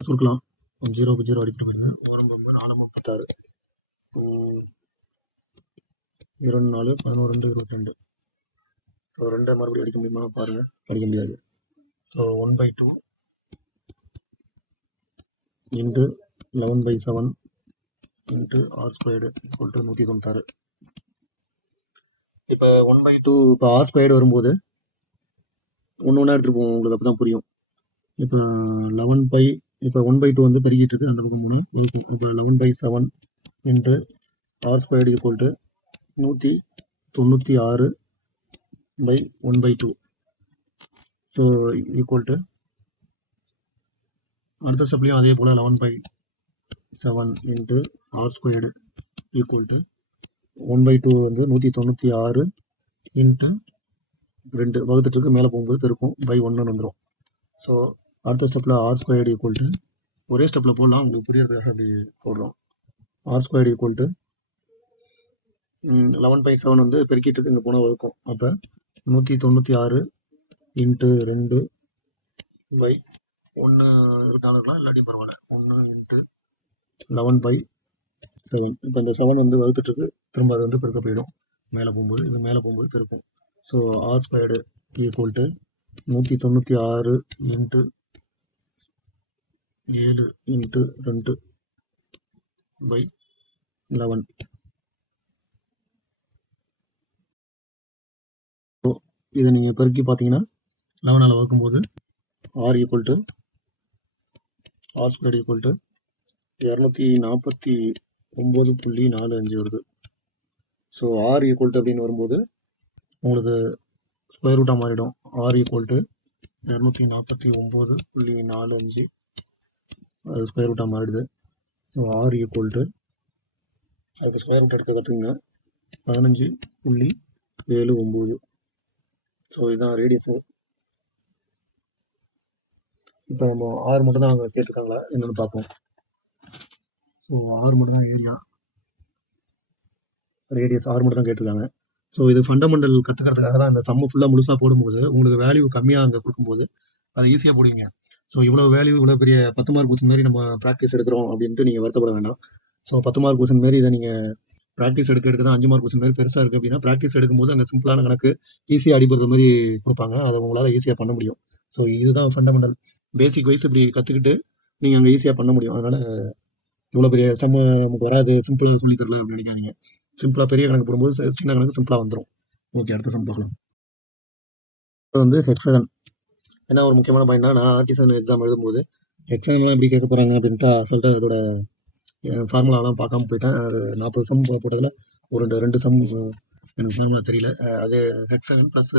சுருக்கலாம். 0 0 அடிக்கிட்டு போயிருங்க. 1 4 36 2 4 11 2 22. ஸோ 2 மறுபடியும் அடிக்க முடியுமா பாருங்கள், அடிக்க முடியாது. So 1/2 into 11/7 into R squared equal to 196. இப்போ 1/2 இப்போ ஆர் ஸ்கொயர்டு வரும்போது ஒன்று ஒன்றா எடுத்துகிட்டு போவோம், உங்களுக்கு அப்போ தான் புரியும். இப்போ 11 இப்போ 1/2 வந்து பெருகிட்டு இருக்கு, அந்த பக்கம் 3 வகுக்கும். இப்போ 11/7 into R squared equal to 196/1/2. So equal to அடுத்த ஸ்டெப்லையும் அதே போல் 11/7 into R squared equal to 1/2 வந்து 196 இன்ட்டு 2 வகுத்துட்டு மேலே போகும்போது பெருக்கும் பை 1 வந்துடும். ஸோ அடுத்த ஸ்டெப்பில் ஆர் ஸ்கொயர்டு ஈக்குவல் டு ஒரே ஸ்டெப்பில் போடலாம், உங்களுக்கு புரியறதுக்காக அப்படி போடுறோம். ஆர் ஸ்கொயர்டு ஈக்குவல் டு 11/7 வந்து பெருக்கிட்டு இருக்கு, இங்கே போனால் வகுக்கும். அப்போ 196 இன்ட்டு 2 பை 1 இருந்தாலும் இல்லாட்டியும் பரவாயில்ல. 1 இன்ட்டு 11/7. இப்போ இந்த 7 வந்து வகுத்துட்டு திரும்ப அது வந்து பெருக்க போயிடும், மேலே போகும்போது இது மேலே போகும்போது பெருக்கும். So R squared equal to 196 into 7 into 2 by 11. So இதை நீங்கள் பெருக்கி பார்த்தீங்கன்னா 11ஆல் வகுக்கும்போது R equal to R squared equal to 249.45 வருது. ஸோ ஆர் ஈக்குவல் டு அப்படின்னு வரும்போது உங்களுக்கு ஸ்கொயர் ரூட்டாக மாறிடும். ஆர் ஈக்குவல் டு 249.45 அது ஸ்கொயர் ரூட்டாக மாறிடுது. ஸோ ஆர் ஈக்குவல் டு அதுக்கு ஸ்கொயர் ரூட் எடுக்க கற்றுக்குங்க, 15.79. ஸோ இதுதான் ரேடியஸு. இப்போ நம்ம ஆர் மட்டும் தான் அவங்க கேட்டிருக்காங்களா என்னென்னு பார்ப்போம். ஸோ ஆர் மட்டும் தான் ஏரியா, ரேடியஸ் ஆர் மட்டும் தான் கேட்டிருக்காங்க. ஸோ இது ஃபண்டமெண்டல் கற்றுக்கிறதுக்காக தான் இந்த சம்மு ஃபுல்லாக முழுசாக போடும்போது உங்களுக்கு வேல்யூ கம்மியாக அங்கே கொடுக்கும்போது அதை ஈஸியாக போடுவீங்க. ஸோ இவ்வளோ வேல்யூ இவ்வளோ பெரிய 10 மார்க் கொஸ்டின் மாதிரி நம்ம ப்ராக்டிஸ் எடுக்கிறோம் அப்படின்ட்டு நீங்கள் வருத்தப்பட வேண்டாம். ஸோ 10 மார்க் கொஸ்டின் மாரி இதை நீங்கள் ப்ராக்டிஸ் எடுக்க தான் 5 மார்க் கொஸ்டின் மாதிரி பெருசாக இருக்குது அப்படின்னா ப்ராக்டிஸ் எடுக்கும்போது அங்கே சிம்பிளான கணக்கு ஈஸியாக அடிபடுற மாதிரி கொடுப்பாங்க, அதை உங்களால் ஈஸியாக பண்ண முடியும். ஸோ இதுதான் ஃபண்டமெண்டல், பேசிக் வைஸ் இப்படி கற்றுக்கிட்டு நீங்கள் அங்கே ஈஸியாக பண்ண முடியும். அதனால் இவ்வளோ பெரிய சம்ம நமக்கு வராது, சிம்பிளாக சொல்லி தரல அப்படின்னு நினைக்காதீங்க. சிம்பிளாக பெரிய கணக்கு போடும்போது சின்ன கணக்கு சிம்பிளாக வந்துடும். ஓகே, அடுத்த சம் பார்க்கலாம். இது வந்து ஹெக்ஸகன். ஏன்னா ஒரு முக்கியமான பாயிண்ட்னா, நான் ஆர்டிசன் எக்ஸாம் எழுதும்போது ஹெக்ஸகன்லாம் எப்படி கேட்க போகிறாங்க அப்படின்ட்டு சொல்லிட்டு அதோட ஃபார்முலாலாம் பார்க்காம போயிட்டேன். அது 40 சம் போட்டதில் ஒரு 2 சம் எனக்கு ஃபார்முலா தெரியல. அது ஹெக்ஸகன் ப்ளஸ்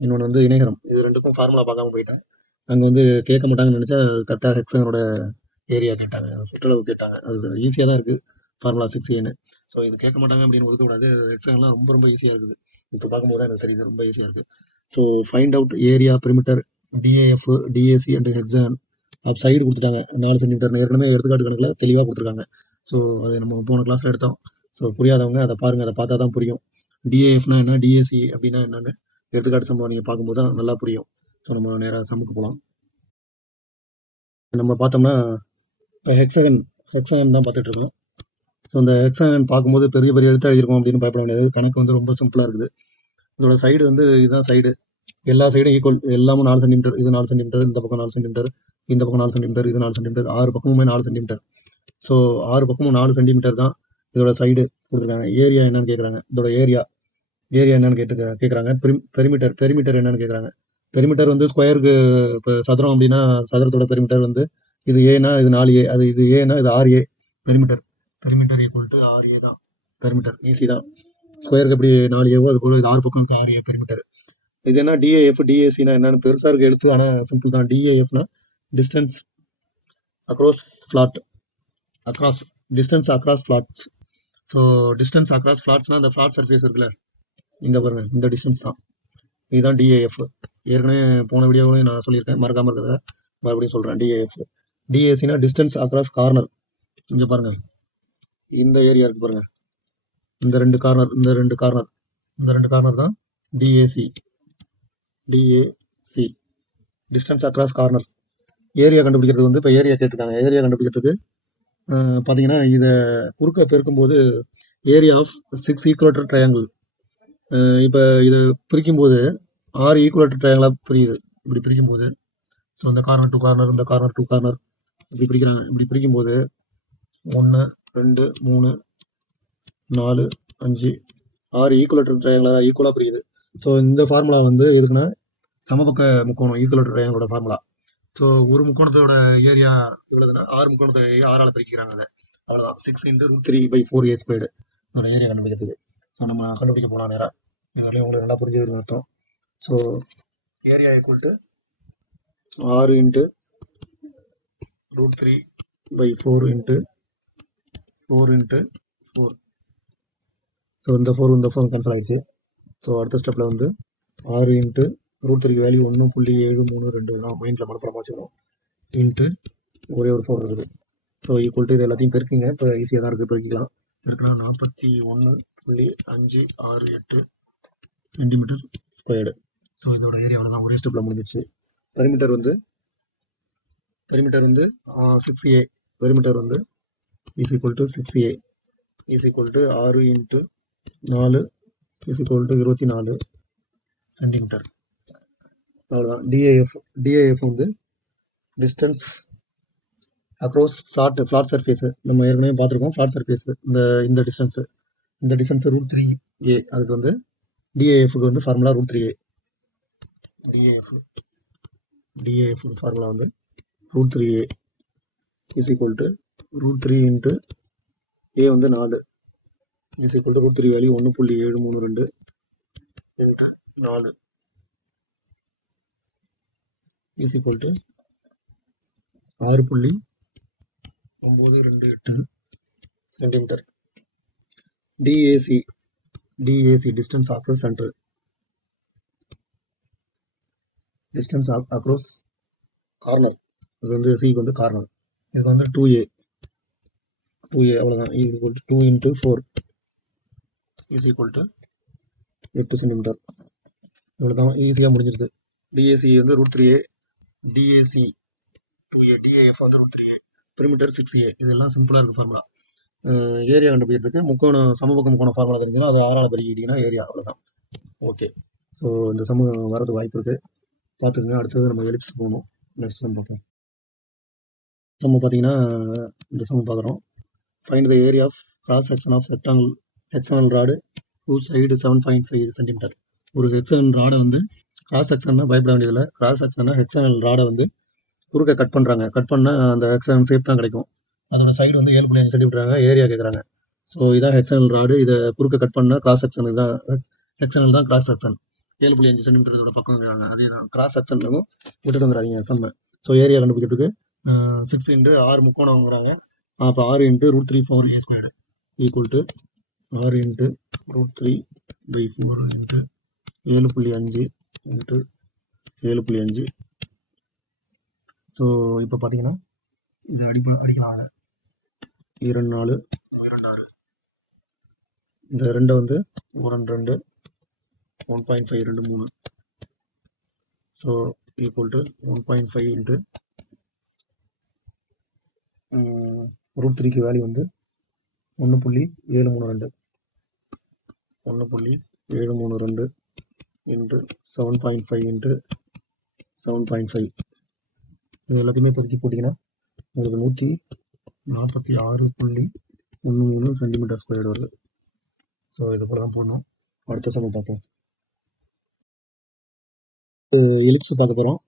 இன்னொன்று வந்து இணைகரம், இது ரெண்டுக்கும் ஃபார்முலா பார்க்காம போயிட்டேன். அங்கே வந்து கேட்க மாட்டாங்கன்னு நினச்சா கரெக்டாக ஹெக்ஸகனோட ஏரியா கேட்டாங்க, சுற்றளவு கேட்டாங்க. அது ஈஸியாக தான் இருக்குது ஃபார்முலா 6A. ஸோ இது கேட்க மாட்டாங்க அப்படின்னு ஒதுக்கக்கூடாது. ஹெக்ஸாகன்லாம் ரொம்ப ரொம்ப ஈஸியாக இருக்குது. இப்போ பார்க்கும்போது தான் எனக்கு தெரியுது ரொம்ப ஈஸியாக இருக்குது. So find out area perimeter DAF DAC and hexagon of side கொடுத்துட்டாங்க 4 சென்டிமீட்டர். ஏற்கனவே எடுத்துக்காட்டு கணக்கில் தெளிவாக கொடுத்துருக்காங்க. ஸோ அது நம்ம போன கிளாஸில் எடுத்தோம். ஸோ புரியாதவங்க அதை பாருங்கள், அதை பார்த்தா தான் புரியும். டிஏஎஃப்னா என்ன, டிஏசி அப்படின்னா என்னென்னு எடுத்துக்காட்டு சம்பவம் நீங்கள் பார்க்கும்போது தான் நல்லா புரியும். ஸோ நம்ம நேராக சமுக்கு போகலாம். நம்ம பார்த்தோம்னா இப்போ ஹெக்ஸாகன் தான் பார்த்துட்டு இருக்கோம். ஸோ இந்த ஹெக்ஸாகன் பார்க்கும்போது பெரிய பெரிய எழுத்து எழுதியிருக்கோம் அப்படின்னு பயப்பட முடியாது. கணக்கு வந்து ரொம்ப சிம்பிளாக இருக்குது. இதோட சைடு வந்து இதுதான் சைடு. எல்லா சைடும் ஈக்குவல், எல்லாமும் 4 சென்டிமீட்டர். இது 4 சென்டிமீட்டர், இந்த பக்கம் 4 சென்டிமீட்டர், இந்த பக்கம் 4 சென்டிமீட்டர், இது 4 சென்டிமீட்டர், 6 பக்கமுமே 4 சென்டிமீட்டர். ஸோ 6 பக்கமும் 4 சென்டிமீட்டர் தான் இதோட சைடு கொடுத்துருக்காங்க. ஏரியா என்னன்னு கேட்குறாங்க. இதோட ஏரியா என்னன்னு கேட்குறாங்க. பெரிமீட்டர் என்னன்னு கேட்குறாங்க. பெரிமீட்டர் வந்து ஸ்கொயருக்கு இப்போ சதுரம் அப்படின்னா சதுரத்தோட பெரிமீட்டர் வந்து இது ஏனா இது 4A, அது இது ஏனா இது 6A. Perimeter equal to 6A தான் பெரிமீட்டர். ஈஸி தான். ஸ்கொயருக்கு எப்படி 4Aவோ அது போல இது 6 பக்கம் 6A பெரிமீட்டர். இது என்ன டிஏஎஃப் டிஏசினா என்னன்னு பெருசாக இருக்கு எடுத்து, ஆனால் சிம்பிள் தான். டிஏஎஃப்னா distance across flat, distance across flats. So distance across ஃப்ளாட்ஸ்னால் அந்த ஃப்ளாட் சர்ஃபேஸ் இருக்குல்ல, இந்த பாருங்க, இந்த டிஸ்டன்ஸ் தான். இதுதான் டிஏஎஃப். ஏற்கனவே போன வீடியோவிலையும் நான் சொல்லியிருக்கேன், மறக்காமல் இருக்கிறத மறுபடியும் சொல்கிறேன். டிஏஎஃப். டிஏசினா டிஸ்டன்ஸ் அக்ராஸ் கார்னர். இங்கே பாருங்க, இந்த ஏரியா இருக்கு பாருங்க, இந்த ரெண்டு கார்னர் தான் DAC. Distance across corner. Area கண்டுபிடிக்கிறதுக்கு வந்து இப்போ ஏரியா கேட்டிருக்காங்க. ஏரியா கண்டுபிடிக்கிறதுக்கு பார்த்தீங்கன்னா இதை குறுக்க பெருக்கும்போது ஏரியா ஆஃப் 6 ஈக்குவலேட்டர் ட்ரையாங்கிள். இப்போ இதை பிரிக்கும்போது 6 ஈக்குவலேட்டர் ட்ரையாங்கிளாக பிரியுது. இப்படி பிரிக்கும்போது ஸோ இந்த கார்னர் டு கார்னர், இந்த கார்னர் டு கார்னர் இப்படி பிரிக்கிறாங்க. இப்படி பிரிக்கும்போது 1 2 3 4 5 6 ஈக்குவலேட்டர் ட்ரையாங்கிளாக ஈக்குவலாக பிரியுது. ஸோ இந்த ஃபார்முலா வந்து எதுக்குன்னா சமபக்க முக்கோணம், ஈக்குவலேட்டர் ட்ரையாங்கிளோட ஃபார்முலா. ஸோ ஒரு முக்கோணத்தோட ஏரியா இவ்வளவுன்னா 6 முக்கோணத்தோட ஏரியா 6ஆல் பிரிக்கிறாங்க. அதை அவ்வளோதான். 6 × √3/4A² அதோட ஏரியா கண்டுபிடிக்கிறதுக்கு. ஸோ நம்ம கண்டுபிடிக்க போகலாம் நேராக. இதனாலே உங்களுக்கு நல்லா புரிஞ்சதுன்னு அர்த்தம். So area equal to 6 × √3/4 × 4 × 4. So இந்த 4 கேன்சல் ஆகிடுச்சு. ஸோ அடுத்த ஸ்டெப்பில் வந்து 6 × √3 வேல்யூ 1.732 தான் மைண்டில் மனப்படமாக வச்சுக்கணும். இன்ட்டு ஒரே ஒரு 4 இருக்குது. ஸோ ஈக்குவல் டு இது எல்லாத்தையும் பெருக்குங்க. இப்போ ஈஸியாக தான் இருக்குது, பெருக்கிக்கலாம். பெருக்கினா 41.568 சென்டிமீட்டர் ஸ்கொயர்டு. ஸோ இதோட ஏரியா அவ்வளோதான், ஒரே ஸ்டெப்பில் முடிஞ்சிச்சு. பெரிமீட்டர் வந்து 6A. பெரிமீட்டர் வந்து is equal to 6A is equal to 6 × 4 is equal to 24 centimetre. அவ்வளோதான். டிஏஎஃப் வந்து டிஸ்டன்ஸ் அக்ராஸ் ஃப்ளாட் சர்ஃபேஸ். நம்ம ஏற்கனவே பார்த்துருக்கோம் ஃப்ளாட் சர்ஃபேஸ். இந்த டிஸ்டன்ஸு √3A. அதுக்கு வந்து டிஏஎஃப்க்கு வந்து ஃபார்முலா √3A. டிஏஎஃப் ஃபார்முலா வந்து √3A is equal to √3 × A வந்து 4 is equal to √3 value 1.732 × 4 is equal to 6.928 centimetre. DAC distance across centre. Distance across corner. இது வந்து சிக்கு வந்து கார்னர். இதுக்கு வந்து 2A. அவ்வளோதான். இது equal to 2 × 4 is equal to 8 centimetre. இவ்வளோதான், ஈஸியாக முடிஞ்சிருது. டிஏசி வந்து √3A, டிஏசி 2A, டிஏஎஃப் வந்து √3A, பெரிமீட்டர் 6A. இதெல்லாம் சிம்பிளாக இருக்குது ஃபார்முலா. ஏரியா கண்டுபிடிக்கிறதுக்கு சமபக்க முக்கோணம் ஃபார்முலா தெரிஞ்சுன்னா அது 6ஆல் பெருக்கிட்டீங்கன்னா ஏரியா. அவ்வளோதான். ஓகே. ஸோ இந்த சமம் வரதுக்கு வாய்ப்பு இருக்குது, பார்த்துக்குங்க. அடுத்தது நம்ம எலிப்ஸ் போகணும். நெக்ஸ்ட் சம் பார்ப்போம். சம் பார்த்தீங்கன்னா இந்த சம் பார்க்குறோம். Find the area of cross section of hexagonal rod whose side 7.5 centimetre. ஒரு ஹெக்ஸாகனல் ராடை வந்து கிராஸ் செக்ஷன்னா பயப்பட வேண்டியதில்லை. கிராஸ் செக்ஷன்னா ஹெக்ஸாகனல் ராடை வந்து குறுக்க கட் பண்ணுறாங்க. கட் பண்ணால் அந்த ஹெக்ஸாகனல் ஷேப் தான் கிடைக்கும். அதோட சைடு வந்து 7.5 சென்டிமீட்டர் ஏரியா கேட்குறாங்க. ஸோ இதான் ஹெக்ஸாகனல் ராடு. இதை குறுக்க கட் பண்ணால் கிராஸ் செக்ஷன் தான். ஹெக்ஸாகனல் தான் கிராஸ் செக்ஷன். 7.5 சென்டிமீட்டர் இதோட பக்கம் கேட்குறாங்க. அதே தான் கிராஸ் செக்ஷன்லும் விட்டுட்டு வந்துடாதீங்க சம்ம. ஸோ ஏரியா கண்டுபிடிக்கிறதுக்கு 6 இன்ட்டு 6 முக்கோணங்கிறாங்க. அப்போ 6 into √3/4 equal to 6 into √3/4 into 7.5 into 7.5. So இப்போ பார்த்தீங்கன்னா இது அடிக்கலாம். 2 4 2 6 இந்த 2 வந்து 1 2 1.5 2 3. ஸோ ஈக்குவல் டு 1.5 இன்ட்டு √3க்கு வேல்யூ வந்து 1.732 1.732 இன்ட்டு 7.5 இன்ட்டு 7.5. இது எல்லாத்தையுமே பெருக்கி போட்டிங்கன்னா உங்களுக்கு 146.13 சென்டிமீட்டர் ஸ்கொயர் வருது. ஸோ இது போல தான் போடணும். அடுத்த சமம் பார்ப்போம். எலிப்ஸ் பார்க்குறோம்.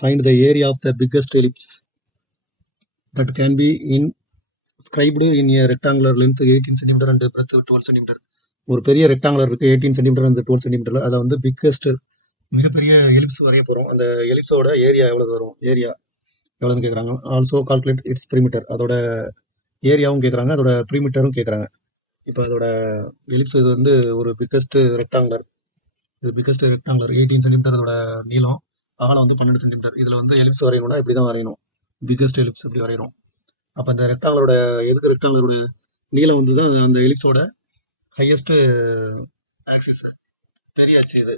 Find the area of the biggest ellipse that can be inscribed in a rectangular length 18 cm and breadth 12 cm. ஒரு பெரிய ரெக்டாங்குலர் இருக்குது 18 cm and 12 cm. அதை வந்து பிக்கஸ்ட் மிகப்பெரிய எலிப்ஸ் வரைய போகிறோம். அந்த எலிப்ஸோட ஏரியா எவ்வளோ வரும், ஏரியா எவ்வளோன்னு கேட்குறாங்க. Also calculate it's perimeter. அதோட ஏரியாவும் கேட்குறாங்க, அதோட perimeterம் கேட்குறாங்க. இப்போ அதோட எலிப்ஸ் இது வந்து ஒரு பிக்கஸ்ட் ரெக்டாங்குலர். இது பிக்கஸ்ட் ரெக்டாங்குலர் 18 cm அதோட நீளம், அகலம் வந்து 12 cm. இதில் வந்து எலிப்ஸ் வரையணும்னா இப்படி தான் வரையணும். பிக்கஸ்ட் எலிப்ஸ் இப்படி வரைகிறோம். அப்போ அந்த ரெக்டாங்குலரோட ரெக்டாங்குலரோட நீளம் வந்து தான் அந்த எலிப்ஸோட ஹையஸ்ட் ஆக்சிஸ், பெரிய அச்சு. இது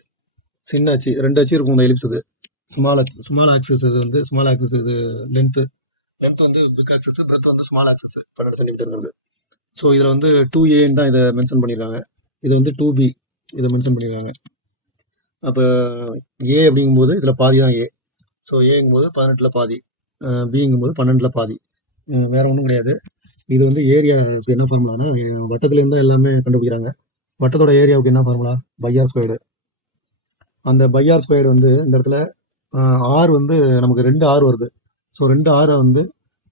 சின்ன அச்சு, 2 அச்சு இருக்கும் இந்த எலிப்ஸுக்கு. ஸ்மால் ஆக்சிஸ் இது வந்து ஸ்மால் ஆக்சிஸ். இது லென்த்து வந்து பிக் ஆக்சிஸ், பிரெத் வந்து ஸ்மால் ஆக்சிஸ் 12 சென்டிமீட்டர். ஸோ இதில் வந்து 2A தான் இதை மென்ஷன் பண்ணியிருக்காங்க. இது வந்து 2B இதை மென்ஷன் பண்ணியிருக்காங்க. அப்போ ஏ அப்படிங்கும்போது இதில் பாதி தான் ஏ. ஸோ ஏங்கும்போது 18 பாதி, பிங்கும்போது 12 பாதி, வேற ஒன்றும் கிடையாது. இது வந்து ஏரியாவுக்கு என்ன ஃபார்முலானா, வட்டத்துலேருந்து தான் எல்லாமே கண்டுபிடிக்கிறாங்க. வட்டத்தோட ஏரியாவுக்கு என்ன ஃபார்முலா, பையார் ஸ்கொயர்டு. அந்த பையார் ஸ்கொயர்டு வந்து இந்த இடத்துல ஆர் வந்து நமக்கு 2 ஆர் வருது. ஸோ 2 ஆரை வந்து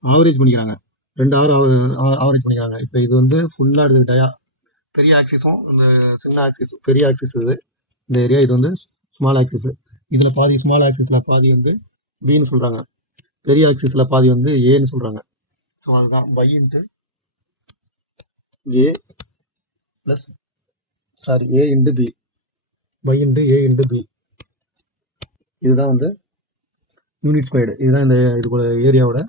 ஆவரேஜ் பண்ணிக்கிறாங்க. 2 ஆர் ஆவரேஜ் பண்ணிக்கிறாங்க. இப்போ இது வந்து ஃபுல்லாக எடுத்துக்கிட்டா பெரிய ஆக்சிஸும் இந்த சின்ன ஆக்சிஸ், பெரிய ஆக்சிஸ் இது இந்த ஏரியா, இது வந்து ஸ்மால் ஆக்சிஸ். இதில் பாதி ஸ்மால் ஆக்சிஸில் பாதி வந்து பின்னு சொல்கிறாங்க, பெரிய ஆக்சிஸில் பாதி வந்து ஏன்னு சொல்கிறாங்க. ஸோ அதுதான் pi into A plus A into B, pi into A into B. இதுதான் வந்து யூனிட் ஸ்கொயர்டு. இதுதான் இந்த இதுக்குள்ள ஏரியாவோட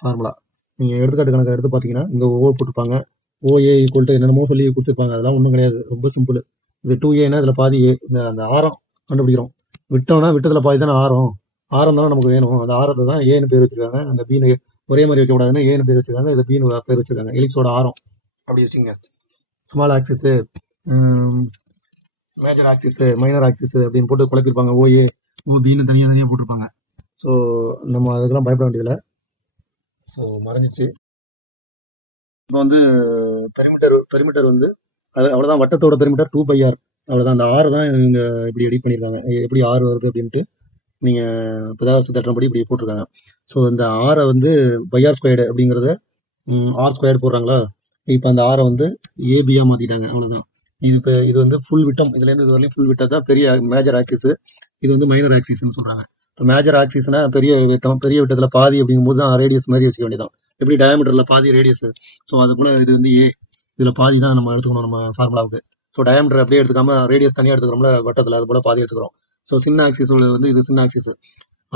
ஃபார்முலா. நீங்கள் எடுத்துக்காட்டு கணக்கு எடுத்து பார்த்தீங்கன்னா இங்கே ஓ போட்டிருப்பாங்க, ஓஏ ஈக்குவல் டு என்னென்னமோ சொல்லி கொடுத்துருப்பாங்க. அதெல்லாம் ஒன்றும் கிடையாது, ரொம்ப சிம்பிள். இது 2Aனா இதில் பாதி ஏ. அந்த ஆரம் கண்டுபிடிக்கிறோம். விட்டோம்னா விட்டத்தில் பாதி தானே ஆரம். ஆரம் தானே நமக்கு வேணும். அந்த ஆரத்தை தான் ஏன்னு பேர் வச்சிருக்காங்க. அந்த பீனு ஒரே மாதிரி வைக்கக்கூடாதுன்னு ஏன்னு பேர் வச்சிருக்காங்க. இதை பீனு பேர் வச்சிருக்காங்க. எலிப்ஸோட ஆரம் அப்படி வச்சுங்க. Small axis, major axis, minor axis அப்படின்னு போட்டு குழப்பிருப்பாங்க. ஓஏ ஓபின்னு தனியாக போட்டிருப்பாங்க. ஸோ நம்ம அதுக்கெல்லாம் பயப்பட வேண்டியதில்லை. ஸோ மறைஞ்சிச்சு. இப்போ வந்து பெரிமீட்டர் வந்து அது அவ்வளோதான். வட்டத்தோட பெரிமீட்டர் 2πr, அவ்வளோதான். அந்த ஆறு தான் இவங்க இப்படி எடிட் பண்ணியிருக்காங்க. எப்படி ஆறு வருது அப்படின்ட்டு நீங்கள் பிதாவாசி தட்டினபடி இப்படி போட்டிருக்காங்க. ஸோ இந்த ஆரை வந்து பையார் ஸ்கொயர்டு அப்படிங்கிறத ஆர் ஸ்கொயர்டு போடுறாங்களா. இப்போ அந்த ஆரை வந்து ஏபியாக மாற்றிட்டாங்க, அவ்வளோதான். இது வந்து ஃபுல் விட்டம். இதுலேருந்து இது வரையும் ஃபுல் விட்டம் தான் பெரிய மேஜர் ஆக்சிஸ். இது வந்து மைனர் ஆக்சிஸ்ன்னு சொல்கிறாங்க. இப்போ மேஜர் ஆக்சிஸ்னா பெரிய விட்டத்தில் பாதி அப்படிங்கும்போது தான் ரேடியஸ் மாதிரி வச்சுக்க வேண்டியதான். எப்படி டயாமீட்டரில் பாதி ரேடியஸ். ஸோ அது போல் இது வந்து ஏ, இதில் பாதி தான் நம்ம எடுத்துக்கணும் நம்ம ஃபார்முலாவுக்கு. ஸோ டயாமீட்டர் அப்படியே எடுத்துக்காம ரேடியஸ் தனியாக எடுத்துக்கிறோம்ல வட்டத்தில், அது போல் பாதி எடுத்துக்கிறோம். ஸோ சின்ன ஆக்சிஸ் வந்து இது சின்ன ஆக்சிஸ்.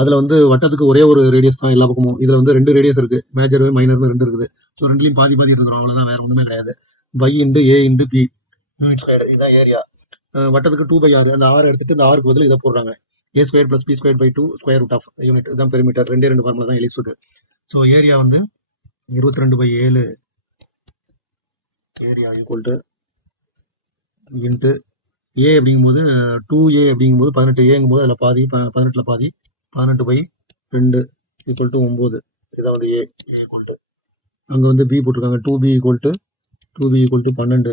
அதில் வந்து வட்டத்துக்கு ஒரே ஒரு ரேடியஸ் தான் எல்லா பக்கமும். இதில் வந்து 2 ரேடியஸ் இருக்குது, மேஜர் மைனர்னு 2 இருக்குது. ஸோ ரெண்டுலையும் பாதி எடுத்துக்கிறோம், அவ்வளோதான், வேறு ஒன்றுமே கிடையாது. Pi into A into B unit square, இதுதான் ஏரியா. வட்டத்துக்கு 2/6, அந்த 6 எடுத்துட்டு இந்த 6க்கு பதில் இதை போடுறாங்க. a square plus B square by 2 square root of unit, இதுதான் பெரிமீட்டர். 2 ஃபார்முலா தான் எலிப்ஸுக்கு. ஸோ ஏரியா வந்து 22/7 area equal to into A அப்படிங்கும்போது 2A அப்படிங்கும்போது 18Aங்கும்போது அதில் பாதி 18ல் பாதி 18/2 ஈக்குவல் டு 9. இதான் வந்து ஏ ஈக்குவல் டு, அங்கே வந்து பி போட்டிருக்காங்க. 2B equal to 12,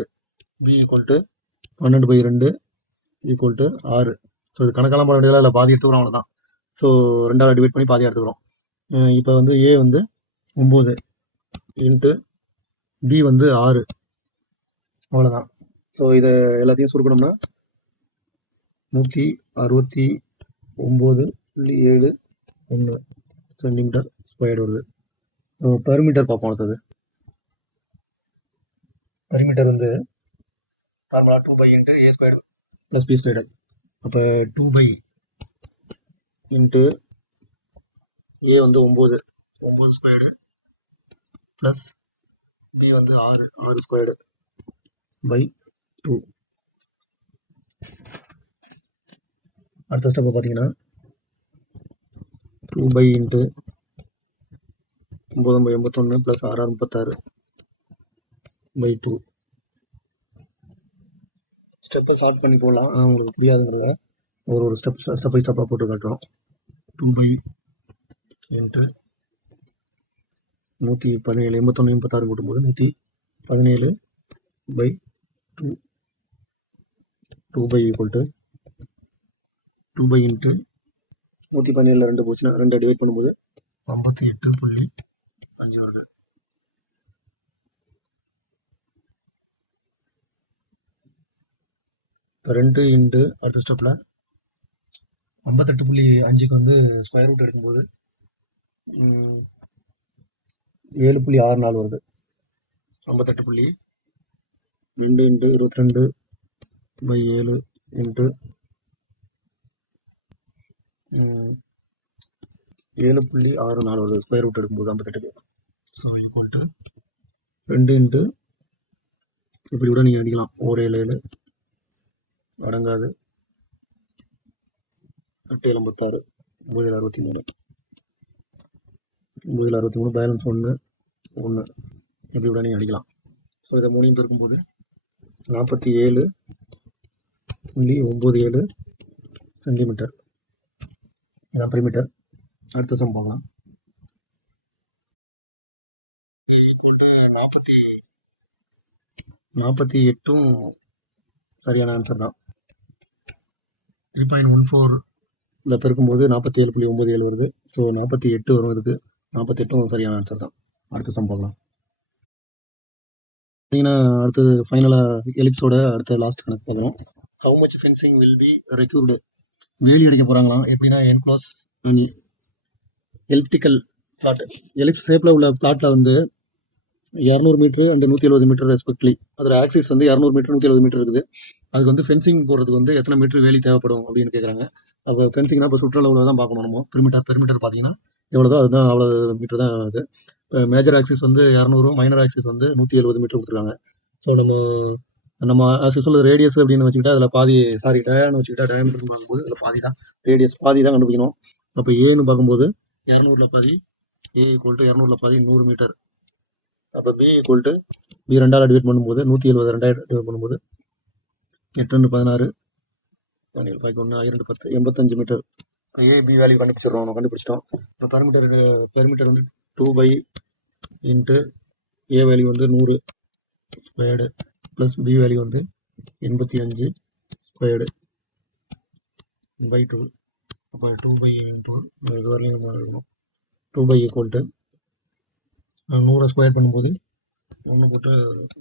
B equal to 12/2 equal to 6. So இது கணக்கெல்லாம் போட வேண்டியதில்லை, அதில் பாதி எடுத்துக்கிறோம், அவ்வளோதான். ஸோ 2ஆல் டிவைட் பண்ணி பாதி எடுத்துக்கிறோம். இப்போ வந்து ஏ வந்து 9 இன்ட்டு பி வந்து 6, அவ்வளோதான். ஸோ இதை எல்லாத்தையும் சுருக்கணும்னா 169.71. சென்டிமீட்டர் ஸ்கொயர் வருது. பெர்மீட்டர் பார்ப்போம். அடுத்தது பெர்மீட்டர் வந்து ஃபார்முலா 2 இன்ட்டு ஏ ஸ்கொயர் ப்ளஸ் பி ஸ்கொயர். அப்போ 2 இன்ட்டு ஏ வந்து 9 ஸ்கொயர்டு ப்ளஸ் பி வந்து 6 ஸ்கொயர்டு பை 2. அடுத்த ஸ்டெப் பார்த்தீங்கன்னா 2 இன்ட்டு 9 ப்ளஸ் 6 36 பை 2. ஸ்டெப்பை ஸ்டார்ட் பண்ணி போடலாம். ஆனால் உங்களுக்கு புரியாதுங்கிறத ஒரு ஸ்டெப் பை ஸ்டெப்பாக போட்டு காட்டுறோம். 2 இன்ட்டு 117 86 போட்டும்போது 117 பை 2. 2 ஈக்குவல் டு 2 இன்ட்டு 117 2 போச்சுன்னா 2 டிவைட் பண்ணும்போது 58.5 வருது. இப்போ 2 இன்ட்டு அடுத்த ஸ்டெப்பில் 58.5க்கு வந்து ஸ்கொயர் ரூட் எடுக்கும்போது 7.64 வருது. 58.2 இன்ட்டு 22 பை 7 இன்ட்டு 7.64 வருது ஸ்கொயர் ரூட் எடுக்கும்போது 58க்கு. ஸோ ஈக்குவல் டு 2 இன்ட்டு இப்படி கூட நீங்கள் அடிக்கலாம். 7 அடங்காது 8 56 9 63 பேலன்ஸ் 1 இப்படி கூட நீங்கள் அடிக்கலாம். ஸோ இதை 3 இருக்கும்போது 47.97 சென்டிமீட்டர். இதான் பெரிமீட்டர். அடுத்த சம் பார்க்கலாம். 48 சரியான ஆன்சர் தான். 3.14 பெருக்கும்போது 47.97 வருது. ஸோ 48 வரும். இதுக்கு 48 சரியான ஆன்சர் தான். அடுத்த சம் பார்க்கலாம். பார்த்தீங்கன்னா அடுத்தது ஃபைனலாக எலிப்ஸோட அடுத்த லாஸ்ட் கணக்கு பார்க்குறோம். How much fencing will be required. வேலி அடிக்க போகிறாங்களாம். எப்படின்னா என்க்ளோஸ் எலிப்டிக்கல் பிளாட் எலிப்ஸ் ஷேப்பில் உள்ள பிளாட்டில் வந்து 200 மீட்டர் அந்த 170 மீட்டர் ரெஸ்பெக்ட்லி. அதில் ஆக்சிஸ் வந்து 200 மீட்டர் 170 மீட்டர் இருக்குது. அதுக்கு வந்து ஃபென்சிங் போடுறதுக்கு வந்து எத்தனை மீட்டர் வேலி தேவைப்படும் அப்படின்னு கேட்குறாங்க. அப்போ ஃபென்சிங்னா இப்போ சுற்றளவில் தான் பார்க்கணும். நம்ம பெரிமீட்டர் பார்த்தீங்கன்னா எவ்வளோதோ அதுதான் அவ்வளோ மீட்டர் தான் அது. இப்போ மேஜர் ஆக்சிஸ் வந்து 200, மைனர் ஆக்சிஸ் வந்து 170 மீட்டர் கொடுத்துருக்காங்க. ஸோ நம்ம ஆக்சிஸில் ரேடியஸ் அப்படின்னு வச்சுக்கிட்டா அதில் பாதி டயான்னு வச்சுக்கிட்டா டயாமீட்டர் பார்க்கும்போது அதில் பாதி தான் ரேடியஸ், பாதி தான் கண்டுபிடிக்கணும். அப்போ ஏன்னு பார்க்கும்போது 200ல் பாதி, ஏ ஈக்குவல் டு 200ல் பாதி 100 மீட்டர். அப்போ பி ஈக்குவல் டு பி 2ஆல் டிவைட் பண்ணும்போது 170 2ஆல் டிவைட் பண்ணும்போது 8 16 17 1 2 10 85 மீட்டர். ஏ பி வேல்யூ கண்டுபிடிச்சிட்டோம். இப்போ பெரிமீட்டர் வந்து 2 இன்ட்டு ஏ வேல்யூ வந்து 100 ஸ்கொயர்டு ப்ளஸ் பி வேல்யூ வந்து 85 ஸ்கொயர்டு பை 2. அப்போ 2 இன்ட்டு இது வரையும் இருக்கணும். 2 ஈக்குவல் டு 100 ஸ்கொயர் பண்ணும்போது 1 போட்டு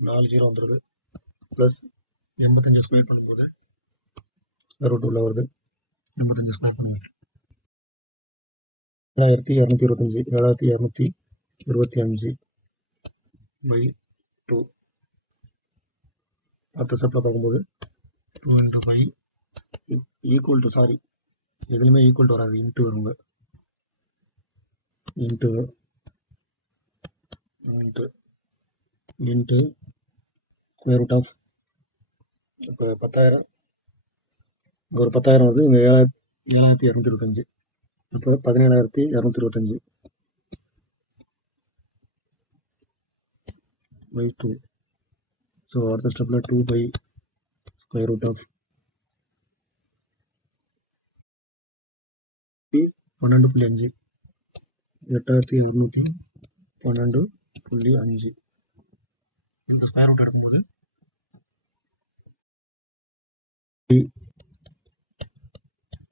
4 0 வந்துடுது. ப்ளஸ் 85 ஸ்கொயர் பண்ணும்போது 62 வருது. 85 ஸ்கொயர் பண்ணுவோம் 7225 பை 2. அடுத்த ஸ்டெப்பில் பார்க்கும்போது 2 இன்ட்டு பை ஈக்குவல் டு எதுலையுமே ஈக்குவல் டு வராது, இன்ட்டு வருங்க. இன்ட்டு ஸ்கொயர் ரூட் ஆஃப் இப்போ 10,000 இங்கே ஒரு 10,000 வருது. இங்கே 7,225. இப்போ 17,225 பை 2. ஸோ அடுத்த ஸ்டெப்பில் 2 ஸ்கொயர் ரூட் ஆஃப் 12.5 8,612.5 இந்த ஸ்கொயர் ரூட் எடுக்கும்போது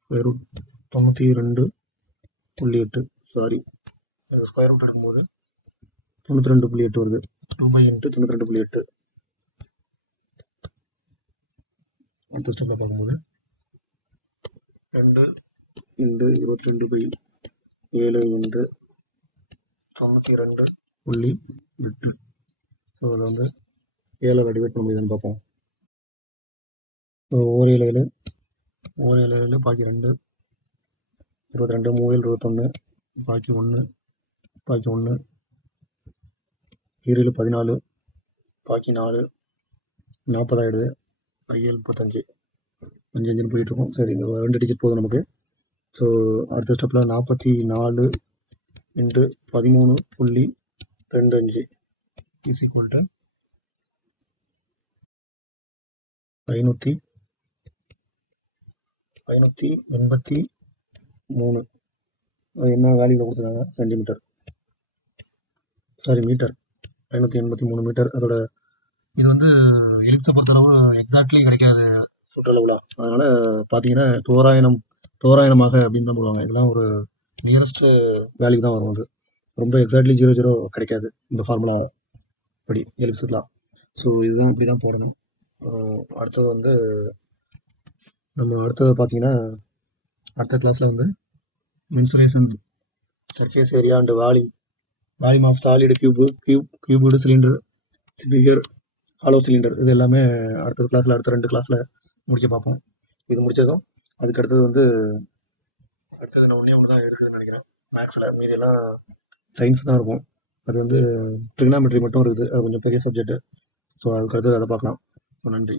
ஸ்கொயர் ரூட் 92.8 ஸ்கொயர் ரூட் எடுக்கும்போது 92.8 வருது. 2 இன்ட்டு 92.8. அடுத்த ஸ்டெப்பில் பார்க்கும்போது 2 இன்ட்டு 22 7×92.8. ஸோ அதை வந்து 7 டிவைட் பண்ண முடியுதுன்னு பார்ப்போம். ஸோ 7 பாக்கி 2 22 3 21 பாக்கி 1 7 14 பாக்கி 4 40 ஆகிடுது. 5 35 5 போயிட்டு இருக்கோம். சரி, 2 டிஜிட் போதும் நமக்கு. ஸோ அடுத்த ஸ்டெப்பில் 44 × 13.25 இஸ் ஈக்குவல் டு 583. அது என்ன வேல்யூவில் கொடுத்துருக்காங்க? Centimetre, sorry metre. 583 மீட்டர். அதோட இது வந்து எலிப்ஸை பொறுத்தளவு எக்ஸாக்ட்லி கிடைக்காது சுற்றளவுலாம். அதனால் பார்த்தீங்கன்னா தோராயமாக அப்படின்னு தான் போடுவாங்க. இதெல்லாம் ஒரு நியரஸ்ட் வேல்யூ தான் வரும். அது ரொம்ப எக்ஸாக்ட்லி 0 கிடைக்காது இந்த ஃபார்முலா படி எலிப்ஸுக்கெலாம். ஸோ இதுதான் இப்படி தான் போடணும். அடுத்தது வந்து பார்த்தீங்கன்னா அடுத்த கிளாஸில் வந்து mensuration surface area and volume of solid cubed cylinder, sphere, hollow cylinder, இது எல்லாமே அடுத்த 2 கிளாஸில் முடிக்க பார்ப்போம். இது முடித்ததும் அதுக்கு அடுத்தது வந்து நான் ஒன்றே தான் இருக்குதுன்னு நினைக்கிறேன். மேக்ஸில் மீதியெல்லாம் சயின்ஸ் தான் இருக்கும். அது வந்து ட்ரிக்னாமெட்ரி மட்டும் இருக்குது. அது கொஞ்சம் பெரிய சப்ஜெக்ட்டு. ஸோ அதுக்கு அடுத்தது அதை பார்க்கலாம். நன்றி.